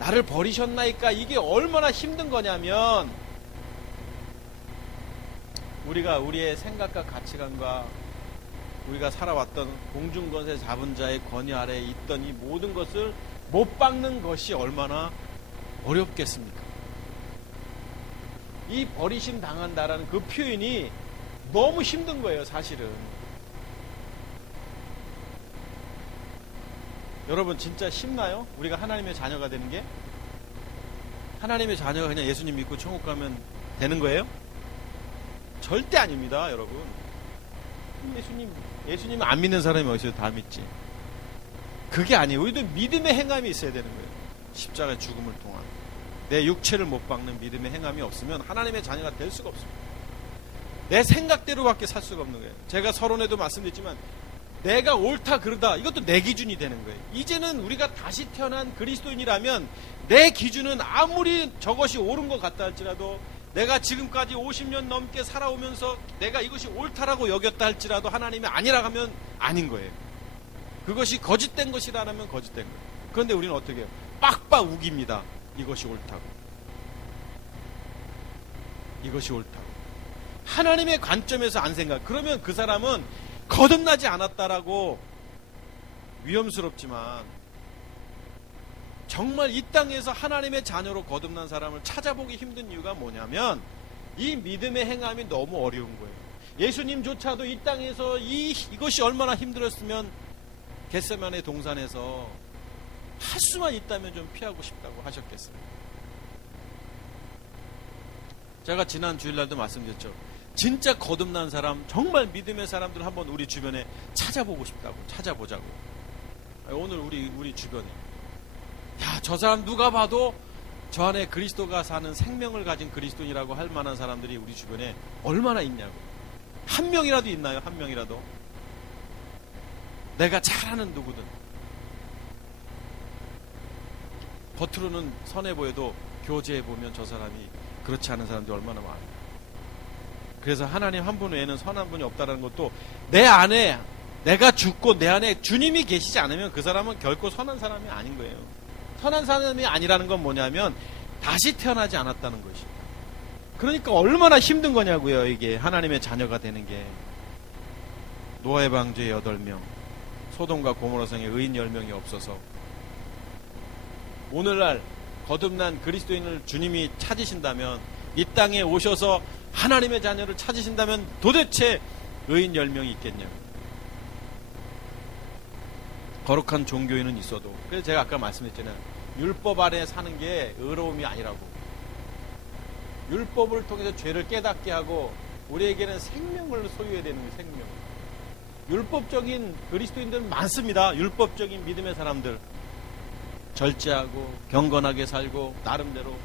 나를 버리셨나이까, 이게 얼마나 힘든 거냐면, 우리가 우리의 생각과 가치관과 우리가 살아왔던 공중권세 잡은 자의 권위 아래에 있던 이 모든 것을 못 박는 것이 얼마나 어렵겠습니까? 이 버리심 당한다라는 그 표현이 너무 힘든 거예요, 사실은. 여러분, 진짜 쉽나요? 우리가 하나님의 자녀가 되는 게? 하나님의 자녀가 그냥 예수님 믿고 천국 가면 되는 거예요? 절대 아닙니다, 여러분. 예수님 안 믿는 사람이 어디서 다 믿지? 그게 아니에요. 우리도 믿음의 행함이 있어야 되는 거예요. 십자가의 죽음을 통한 내 육체를 못 박는 믿음의 행함이 없으면 하나님의 자녀가 될 수가 없습니다. 내 생각대로밖에 살 수가 없는 거예요. 제가 서론에도 말씀드렸지만, 내가 옳다 그르다, 이것도 내 기준이 되는 거예요. 이제는 우리가 다시 태어난 그리스도인이라면 내 기준은 아무리 저것이 옳은 것 같다 할지라도, 내가 지금까지 50년 넘게 살아오면서 내가 이것이 옳다라고 여겼다 할지라도 하나님이 아니라 하면 아닌 거예요. 그것이 거짓된 것이라면 거짓된 거예요. 그런데 우리는 어떻게 해요? 빡빡 우깁니다. 이것이 옳다고. 이것이 옳다고. 하나님의 관점에서 안 생각. 그러면 그 사람은 거듭나지 않았다라고 위험스럽지만, 정말 이 땅에서 하나님의 자녀로 거듭난 사람을 찾아보기 힘든 이유가 뭐냐면, 이 믿음의 행함이 너무 어려운 거예요. 예수님조차도 이 땅에서 이것이 얼마나 힘들었으면 겟세마네 동산에서 할 수만 있다면 좀 피하고 싶다고 하셨겠어요. 제가 지난 주일날도 말씀드렸죠. 진짜 거듭난 사람, 정말 믿음의 사람들 한번 우리 주변에 찾아보고 싶다고, 찾아보자고. 오늘 우리 주변에, 야, 저 사람 누가 봐도 저 안에 그리스도가 사는 생명을 가진 그리스도인이라고 할 만한 사람들이 우리 주변에 얼마나 있냐고. 한 명이라도 있나요? 한 명이라도? 내가 잘 아는 누구든. 겉으로는 선해 보여도 교제해 보면 저 사람이 그렇지 않은 사람들이 얼마나 많아요. 그래서 하나님 한 분 외에는 선한 분이 없다는 것도, 내 안에 내가 죽고 내 안에 주님이 계시지 않으면 그 사람은 결코 선한 사람이 아닌 거예요. 선한 사람이 아니라는 건 뭐냐면 다시 태어나지 않았다는 것이에요. 그러니까 얼마나 힘든 거냐고요, 이게 하나님의 자녀가 되는 게. 노아의 방주에 8명, 소돔과 고모라 성에 의인 10명이 없어서, 오늘날 거듭난 그리스도인을 주님이 찾으신다면, 이 땅에 오셔서 하나님의 자녀를 찾으신다면 도대체 의인 10명이 있겠냐고. 거룩한 종교인은 있어도, 그래서 제가 아까 말씀했잖아요. 율법 아래 사는 게 의로움이 아니라고. 율법을 통해서 죄를 깨닫게 하고 우리에게는 생명을 소유해야 되는 거예요. 생명. 율법적인 그리스도인들은 많습니다. 율법적인 믿음의 사람들. 절제하고 경건하게 살고 나름대로.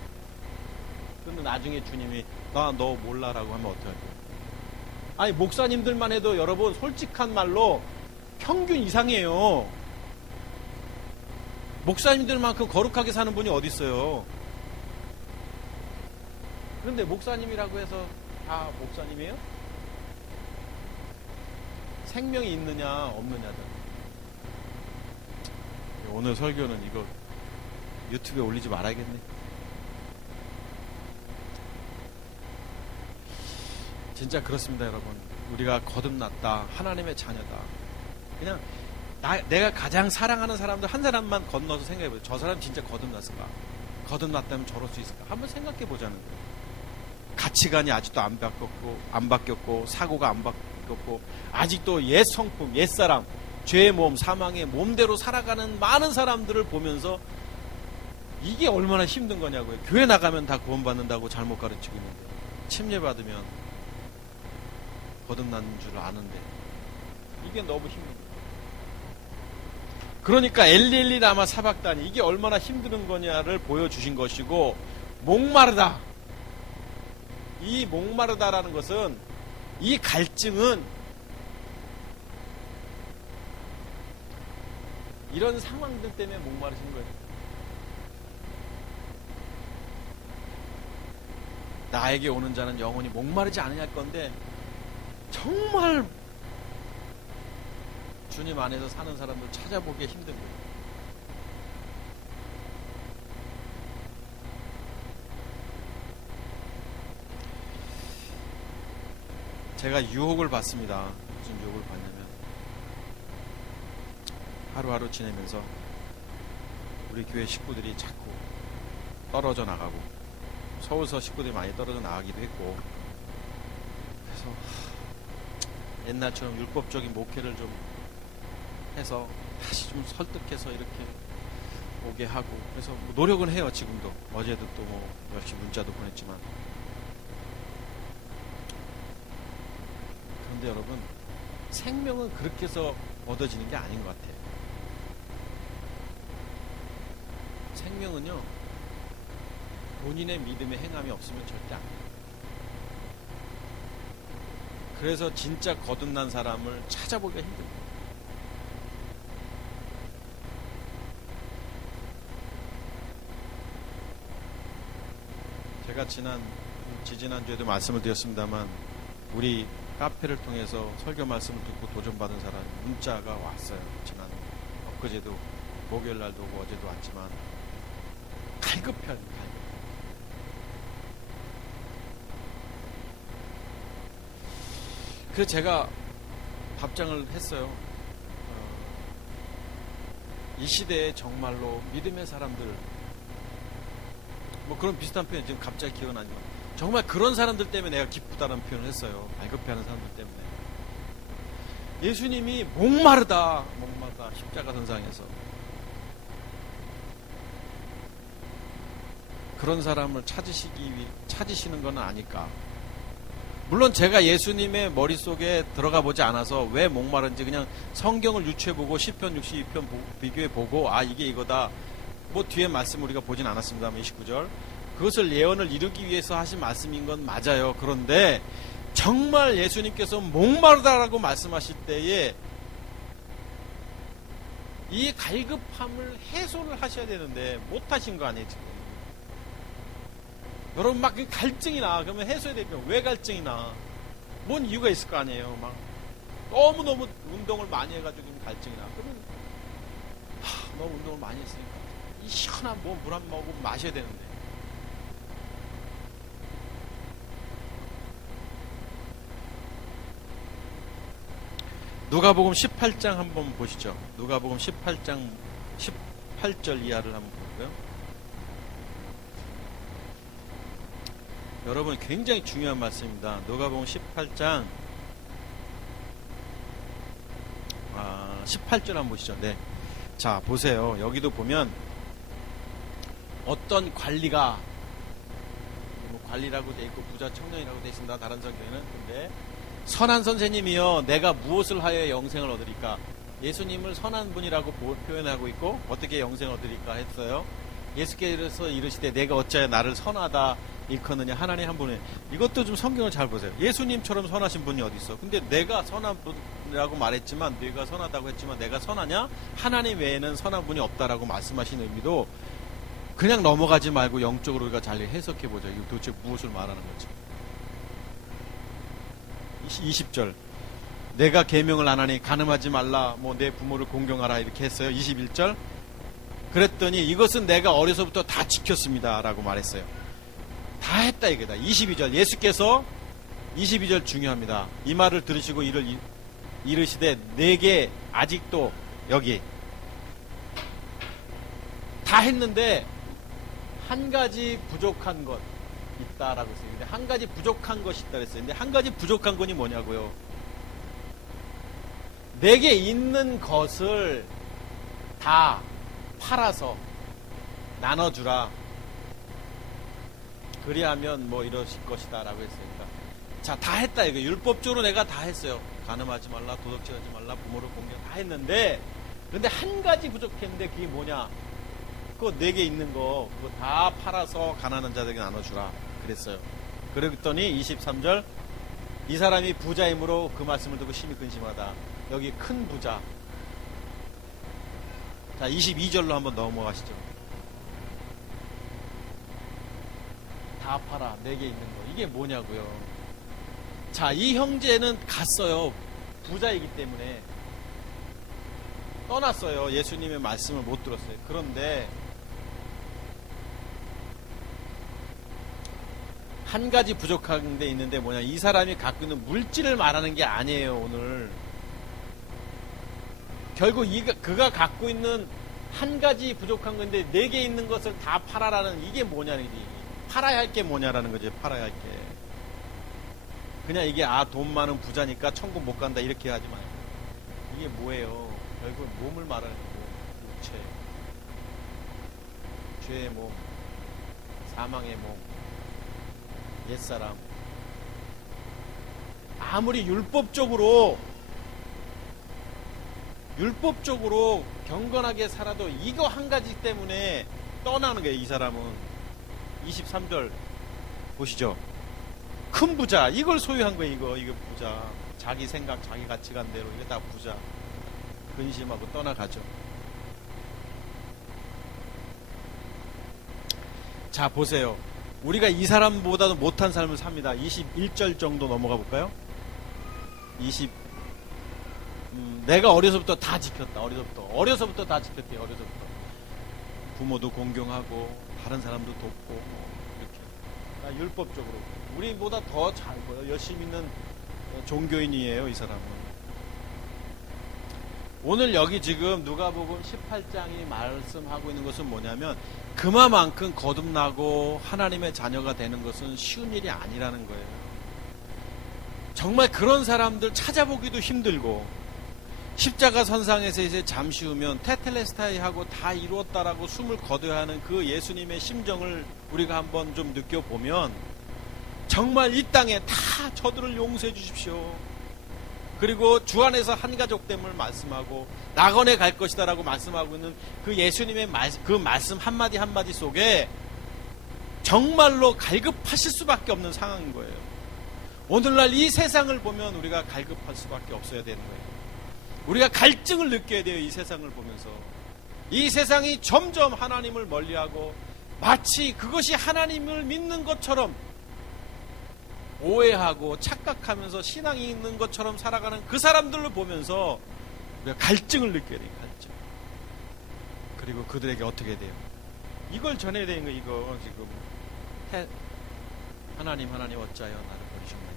그런데 나중에 주님이 나 너 몰라라고 하면 어떡할까요? 아니, 목사님들만 해도 여러분 솔직한 말로 평균 이상이에요. 목사님들만큼 거룩하게 사는 분이 어디 있어요? 그런데 목사님이라고 해서 다 목사님이에요? 생명이 있느냐 없느냐다. 오늘 설교는 이거 유튜브에 올리지 말아야겠네. 진짜 그렇습니다, 여러분. 우리가 거듭났다, 하나님의 자녀다. 그냥 내가 가장 사랑하는 사람들 한 사람만 건너서 생각해보세요. 저 사람 진짜 거듭났을까? 거듭났다면 저럴 수 있을까? 한번 생각해보자는 거예요. 가치관이 아직도 안 바뀌었고 사고가 안 바뀌었고 아직도 옛 성품, 옛 사람, 죄의 몸, 사망의 몸대로 살아가는 많은 사람들을 보면서 이게 얼마나 힘든 거냐고요. 교회 나가면 다 구원받는다고 잘못 가르치고 있는데, 침례받으면 거듭난 줄 아는데 이게 너무 힘든 거예요. 그러니까 엘리엘리 라마 사박다니, 이게 얼마나 힘든 거냐를 보여주신 것이고, 목마르다, 이 목마르다라는 것은, 이 갈증은 이런 상황들 때문에 목마르신 거예요. 나에게 오는 자는 영원히 목마르지 않으냐 할 건데, 정말 주님 안에서 사는 사람들 찾아보기 힘든 거예요. 제가 유혹을 받습니다. 무슨 유혹을 받냐면, 하루하루 지내면서 우리 교회 식구들이 자꾸 떨어져 나가고, 서울서 식구들이 많이 떨어져 나가기도 했고, 그래서 옛날처럼 율법적인 목회를 좀 해서 다시 좀 설득해서 이렇게 오게 하고, 그래서 뭐 노력은 해요. 지금도 어제도 또 뭐 열심히 문자도 보냈지만, 그런데 여러분, 생명은 그렇게 해서 얻어지는 게 아닌 것 같아요. 생명은요, 본인의 믿음의 행함이 없으면 절대 안 돼요. 그래서 진짜 거듭난 사람을 찾아보기가 힘듭니다. 제가 지지난주에도 말씀을 드렸습니다만, 우리 카페를 통해서 설교 말씀을 듣고 도전받은 사람 문자가 왔어요. 엊그제도 목요일 날도 오고 어제도 왔지만, 갈급해요. 그래서 제가 답장을 했어요. 이 시대에 정말로 믿음의 사람들, 뭐 그런 비슷한 표현 지금 갑자기 기억은 아니지만, 정말 그런 사람들 때문에 내가 기쁘다는 표현을 했어요. 갈급해하는 사람들 때문에. 예수님이 목마르다 십자가 선상에서 그런 사람을 찾으시는 건 아닐까. 물론 제가 예수님의 머릿속에 들어가 보지 않아서 왜 목마른지 그냥 성경을 유추해보고 시편 62편 비교해보고, 아 이게 이거다, 뭐 뒤에 말씀 우리가 보진 않았습니다만 29절 그것을 예언을 이루기 위해서 하신 말씀인 건 맞아요. 그런데 정말 예수님께서 목마르다라고 말씀하실 때에 이 갈급함을 해소를 하셔야 되는데 못하신 거 아니에요 지금. 여러분 막 갈증이 나. 그러면 해소해야 되면 왜 갈증이 나? 뭔 이유가 있을 거 아니에요. 막 너무너무 운동을 많이 해가지고 갈증이 나. 그러면 너무 운동을 많이 했으니까 이 시원한 물 한 모금 마셔야 되는데, 누가복음 18장 한번 보시죠. 누가복음 18장 18절 이하를 한번 볼까요? 여러분 굉장히 중요한 말씀입니다. 누가복음 18장 18절 한번 보시죠. 네. 자, 보세요. 여기도 보면 어떤 관리가, 뭐 관리라고 돼 있고 부자 청년이라고 돼 있습니다. 다른 성경에는. 근데 선한 선생님이여 내가 무엇을 하여 영생을 얻으리까? 예수님을 선한 분이라고 표현하고 있고, 어떻게 영생을 얻으리까 했어요. 예수께서 이르시되 내가 어찌하여 나를 선하다 일컫느냐, 하나님 한 분에. 이것도 좀 성경을 잘 보세요. 예수님처럼 선하신 분이 어디 있어? 근데 내가 선한 분이라고 말했지만, 내가 선하다고 했지만 내가 선하냐? 하나님 외에는 선한 분이 없다라고 말씀하신 의미도 그냥 넘어가지 말고 영적으로 우리가 잘 해석해 보자. 이거 도대체 무엇을 말하는 거지? 20절 내가 계명을 안 하니 간음하지 말라, 뭐 내 부모를 공경하라 이렇게 했어요. 21절 그랬더니 이것은 내가 어려서부터 다 지켰습니다 라고 말했어요. 다 했다 이거다. 22절 예수께서 22절 중요합니다. 이 말을 들으시고 이르시되 내게 아직도 여기 다 했는데 한 가지 부족한 것 있다라고 했어요. 근데 한 가지 부족한 것이 있다 그랬어요. 근데 한 가지 부족한 것이 뭐냐고요? 내게 있는 것을 다 팔아서 나눠주라. 그리하면 뭐 이러실 것이다 라고 했으니까, 자, 다 했다 이거. 율법적으로 내가 다 했어요. 간음하지 말라, 도둑질하지 말라, 부모를 공경 다 했는데, 근데 한 가지 부족했는데 그게 뭐냐? 그거 내게 있는 거 그거 다 팔아서 가난한 자들에게 나눠주라 그랬어요. 그랬더니 23절, 이 사람이 부자이므로 그 말씀을 듣고 심히 근심하다. 여기 큰 부자. 자, 22절로 한번 넘어가시죠. 다 팔아, 내게 있는 거. 이게 뭐냐고요? 자, 이 형제는 갔어요. 부자이기 때문에 떠났어요. 예수님의 말씀을 못 들었어요. 그런데 한 가지 부족한 데 있는데 뭐냐? 이 사람이 갖고 있는 물질을 말하는 게 아니에요. 오늘 결국 그가 갖고 있는 한 가지 부족한 건데 내게 있는 것을 다 팔아라는, 이게 뭐냐는 거지. 팔아야 할 게 뭐냐라는 거지. 팔아야 할 게. 그냥 이게 돈 많은 부자니까 천국 못 간다 이렇게 하지 마요. 이게 뭐예요? 결국 몸을 말하는 거고, 육체, 죄의 몸, 사망의 몸, 옛사람. 아무리 율법적으로 경건하게 살아도 이거 한 가지 때문에 떠나는 거예요. 이 사람은 23절 보시죠. 큰 부자, 이걸 소유한 거예요. 이거 부자. 자기 생각, 자기 가치관대로 이게 다 부자. 근심하고 떠나가죠. 자, 보세요. 우리가 이 사람보다도 못한 삶을 삽니다. 21절 정도 넘어가 볼까요? 내가 어려서부터 다 지켰다. 어려서부터 다 지켰대요. 어려서부터 부모도 공경하고 다른 사람도 돕고 이렇게 율법적으로 우리보다 더 잘 보여. 열심히 있는 종교인이에요. 이 사람은. 오늘 여기 지금 누가복음 18장이 말씀하고 있는 것은 뭐냐면, 그만큼 거듭나고 하나님의 자녀가 되는 것은 쉬운 일이 아니라는 거예요. 정말 그런 사람들 찾아보기도 힘들고, 십자가 선상에서 이제 잠시 후면 테텔레스타이하고 다 이루었다라고 숨을 거둬야 하는 그 예수님의 심정을 우리가 한번 좀 느껴보면, 정말 이 땅에 다 저들을 용서해 주십시오. 그리고 주 안에서 한 가족됨을 말씀하고 낙원에 갈 것이다라고 말씀하고 있는 그 예수님의 그 말씀 한마디 한마디 속에 정말로 갈급하실 수밖에 없는 상황인 거예요. 오늘날 이 세상을 보면 우리가 갈급할 수밖에 없어야 되는 거예요. 우리가 갈증을 느껴야 돼요. 이 세상을 보면서. 이 세상이 점점 하나님을 멀리하고 마치 그것이 하나님을 믿는 것처럼 오해하고 착각하면서 신앙이 있는 것처럼 살아가는 그 사람들을 보면서 우리가 갈증을 느껴야 돼요. 갈증. 그리고 그들에게 어떻게 돼요? 이걸 전해야 되는 거예요. 이거 지금 하나님 어찌하여 나를 버리셨나요?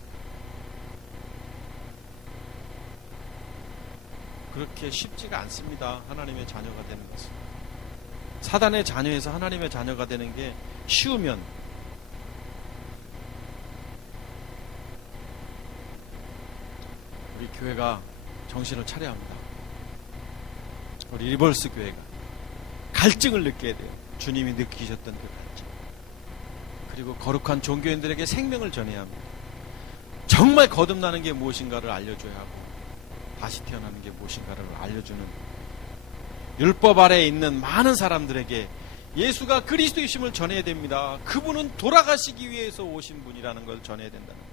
그렇게 쉽지가 않습니다. 하나님의 자녀가 되는 것은. 사단의 자녀에서 하나님의 자녀가 되는 게 쉬우면 우리 교회가 정신을 차려야 합니다. 우리 리버스 교회가 갈증을 느껴야 돼요. 주님이 느끼셨던 그 갈증. 그리고 거룩한 종교인들에게 생명을 전해야 합니다. 정말 거듭나는 게 무엇인가를 알려줘야 하고 다시 태어나는 게 무엇인가를 알려주는, 율법 아래에 있는 많은 사람들에게 예수가 그리스도이심을 전해야 됩니다. 그분은 돌아가시기 위해서 오신 분이라는 걸 전해야 된다는 거예요.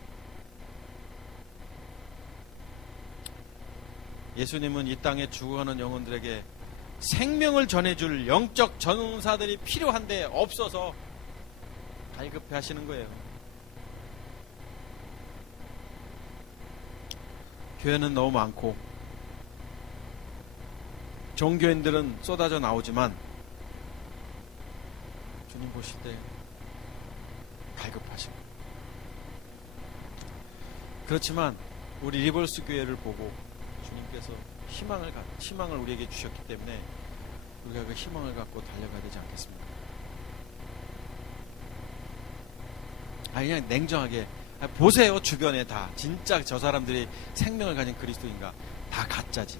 예수님은 이 땅에 죽어가는 영혼들에게 생명을 전해줄 영적 전사들이 필요한데 없어서 갈급해 하시는 거예요. 교회는 너무 많고 종교인들은 쏟아져 나오지만 주님 보실 때 갈급하시고, 그렇지만 우리 리버스 교회를 보고 주님께서 희망을 우리에게 주셨기 때문에 우리가 그 희망을 갖고 달려가야 되지 않겠습니까? 그냥 냉정하게 보세요. 주변에 다 진짜 저 사람들이 생명을 가진 그리스도인가? 다 가짜지.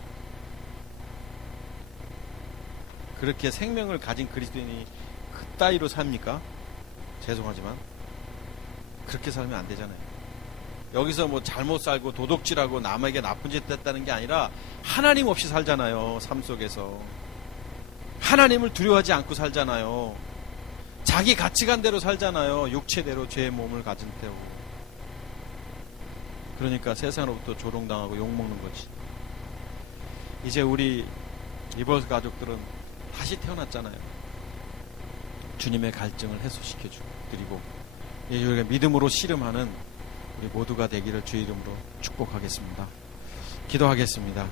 그렇게 생명을 가진 그리스도인이 그따위로 삽니까? 죄송하지만 그렇게 살면 안 되잖아요. 여기서 뭐 잘못 살고 도둑질하고 남에게 나쁜 짓 했다는 게 아니라 하나님 없이 살잖아요. 삶 속에서 하나님을 두려워하지 않고 살잖아요. 자기 가치관대로 살잖아요. 육체대로 죄의 몸을 가진 태우고. 그러니까 세상으로부터 조롱당하고 욕먹는 거지. 이제 우리 리버스 가족들은 다시 태어났잖아요. 주님의 갈증을 해소시켜 드리고 우리가 믿음으로 씨름하는 우리 모두가 되기를 주의 이름으로 축복하겠습니다. 기도하겠습니다.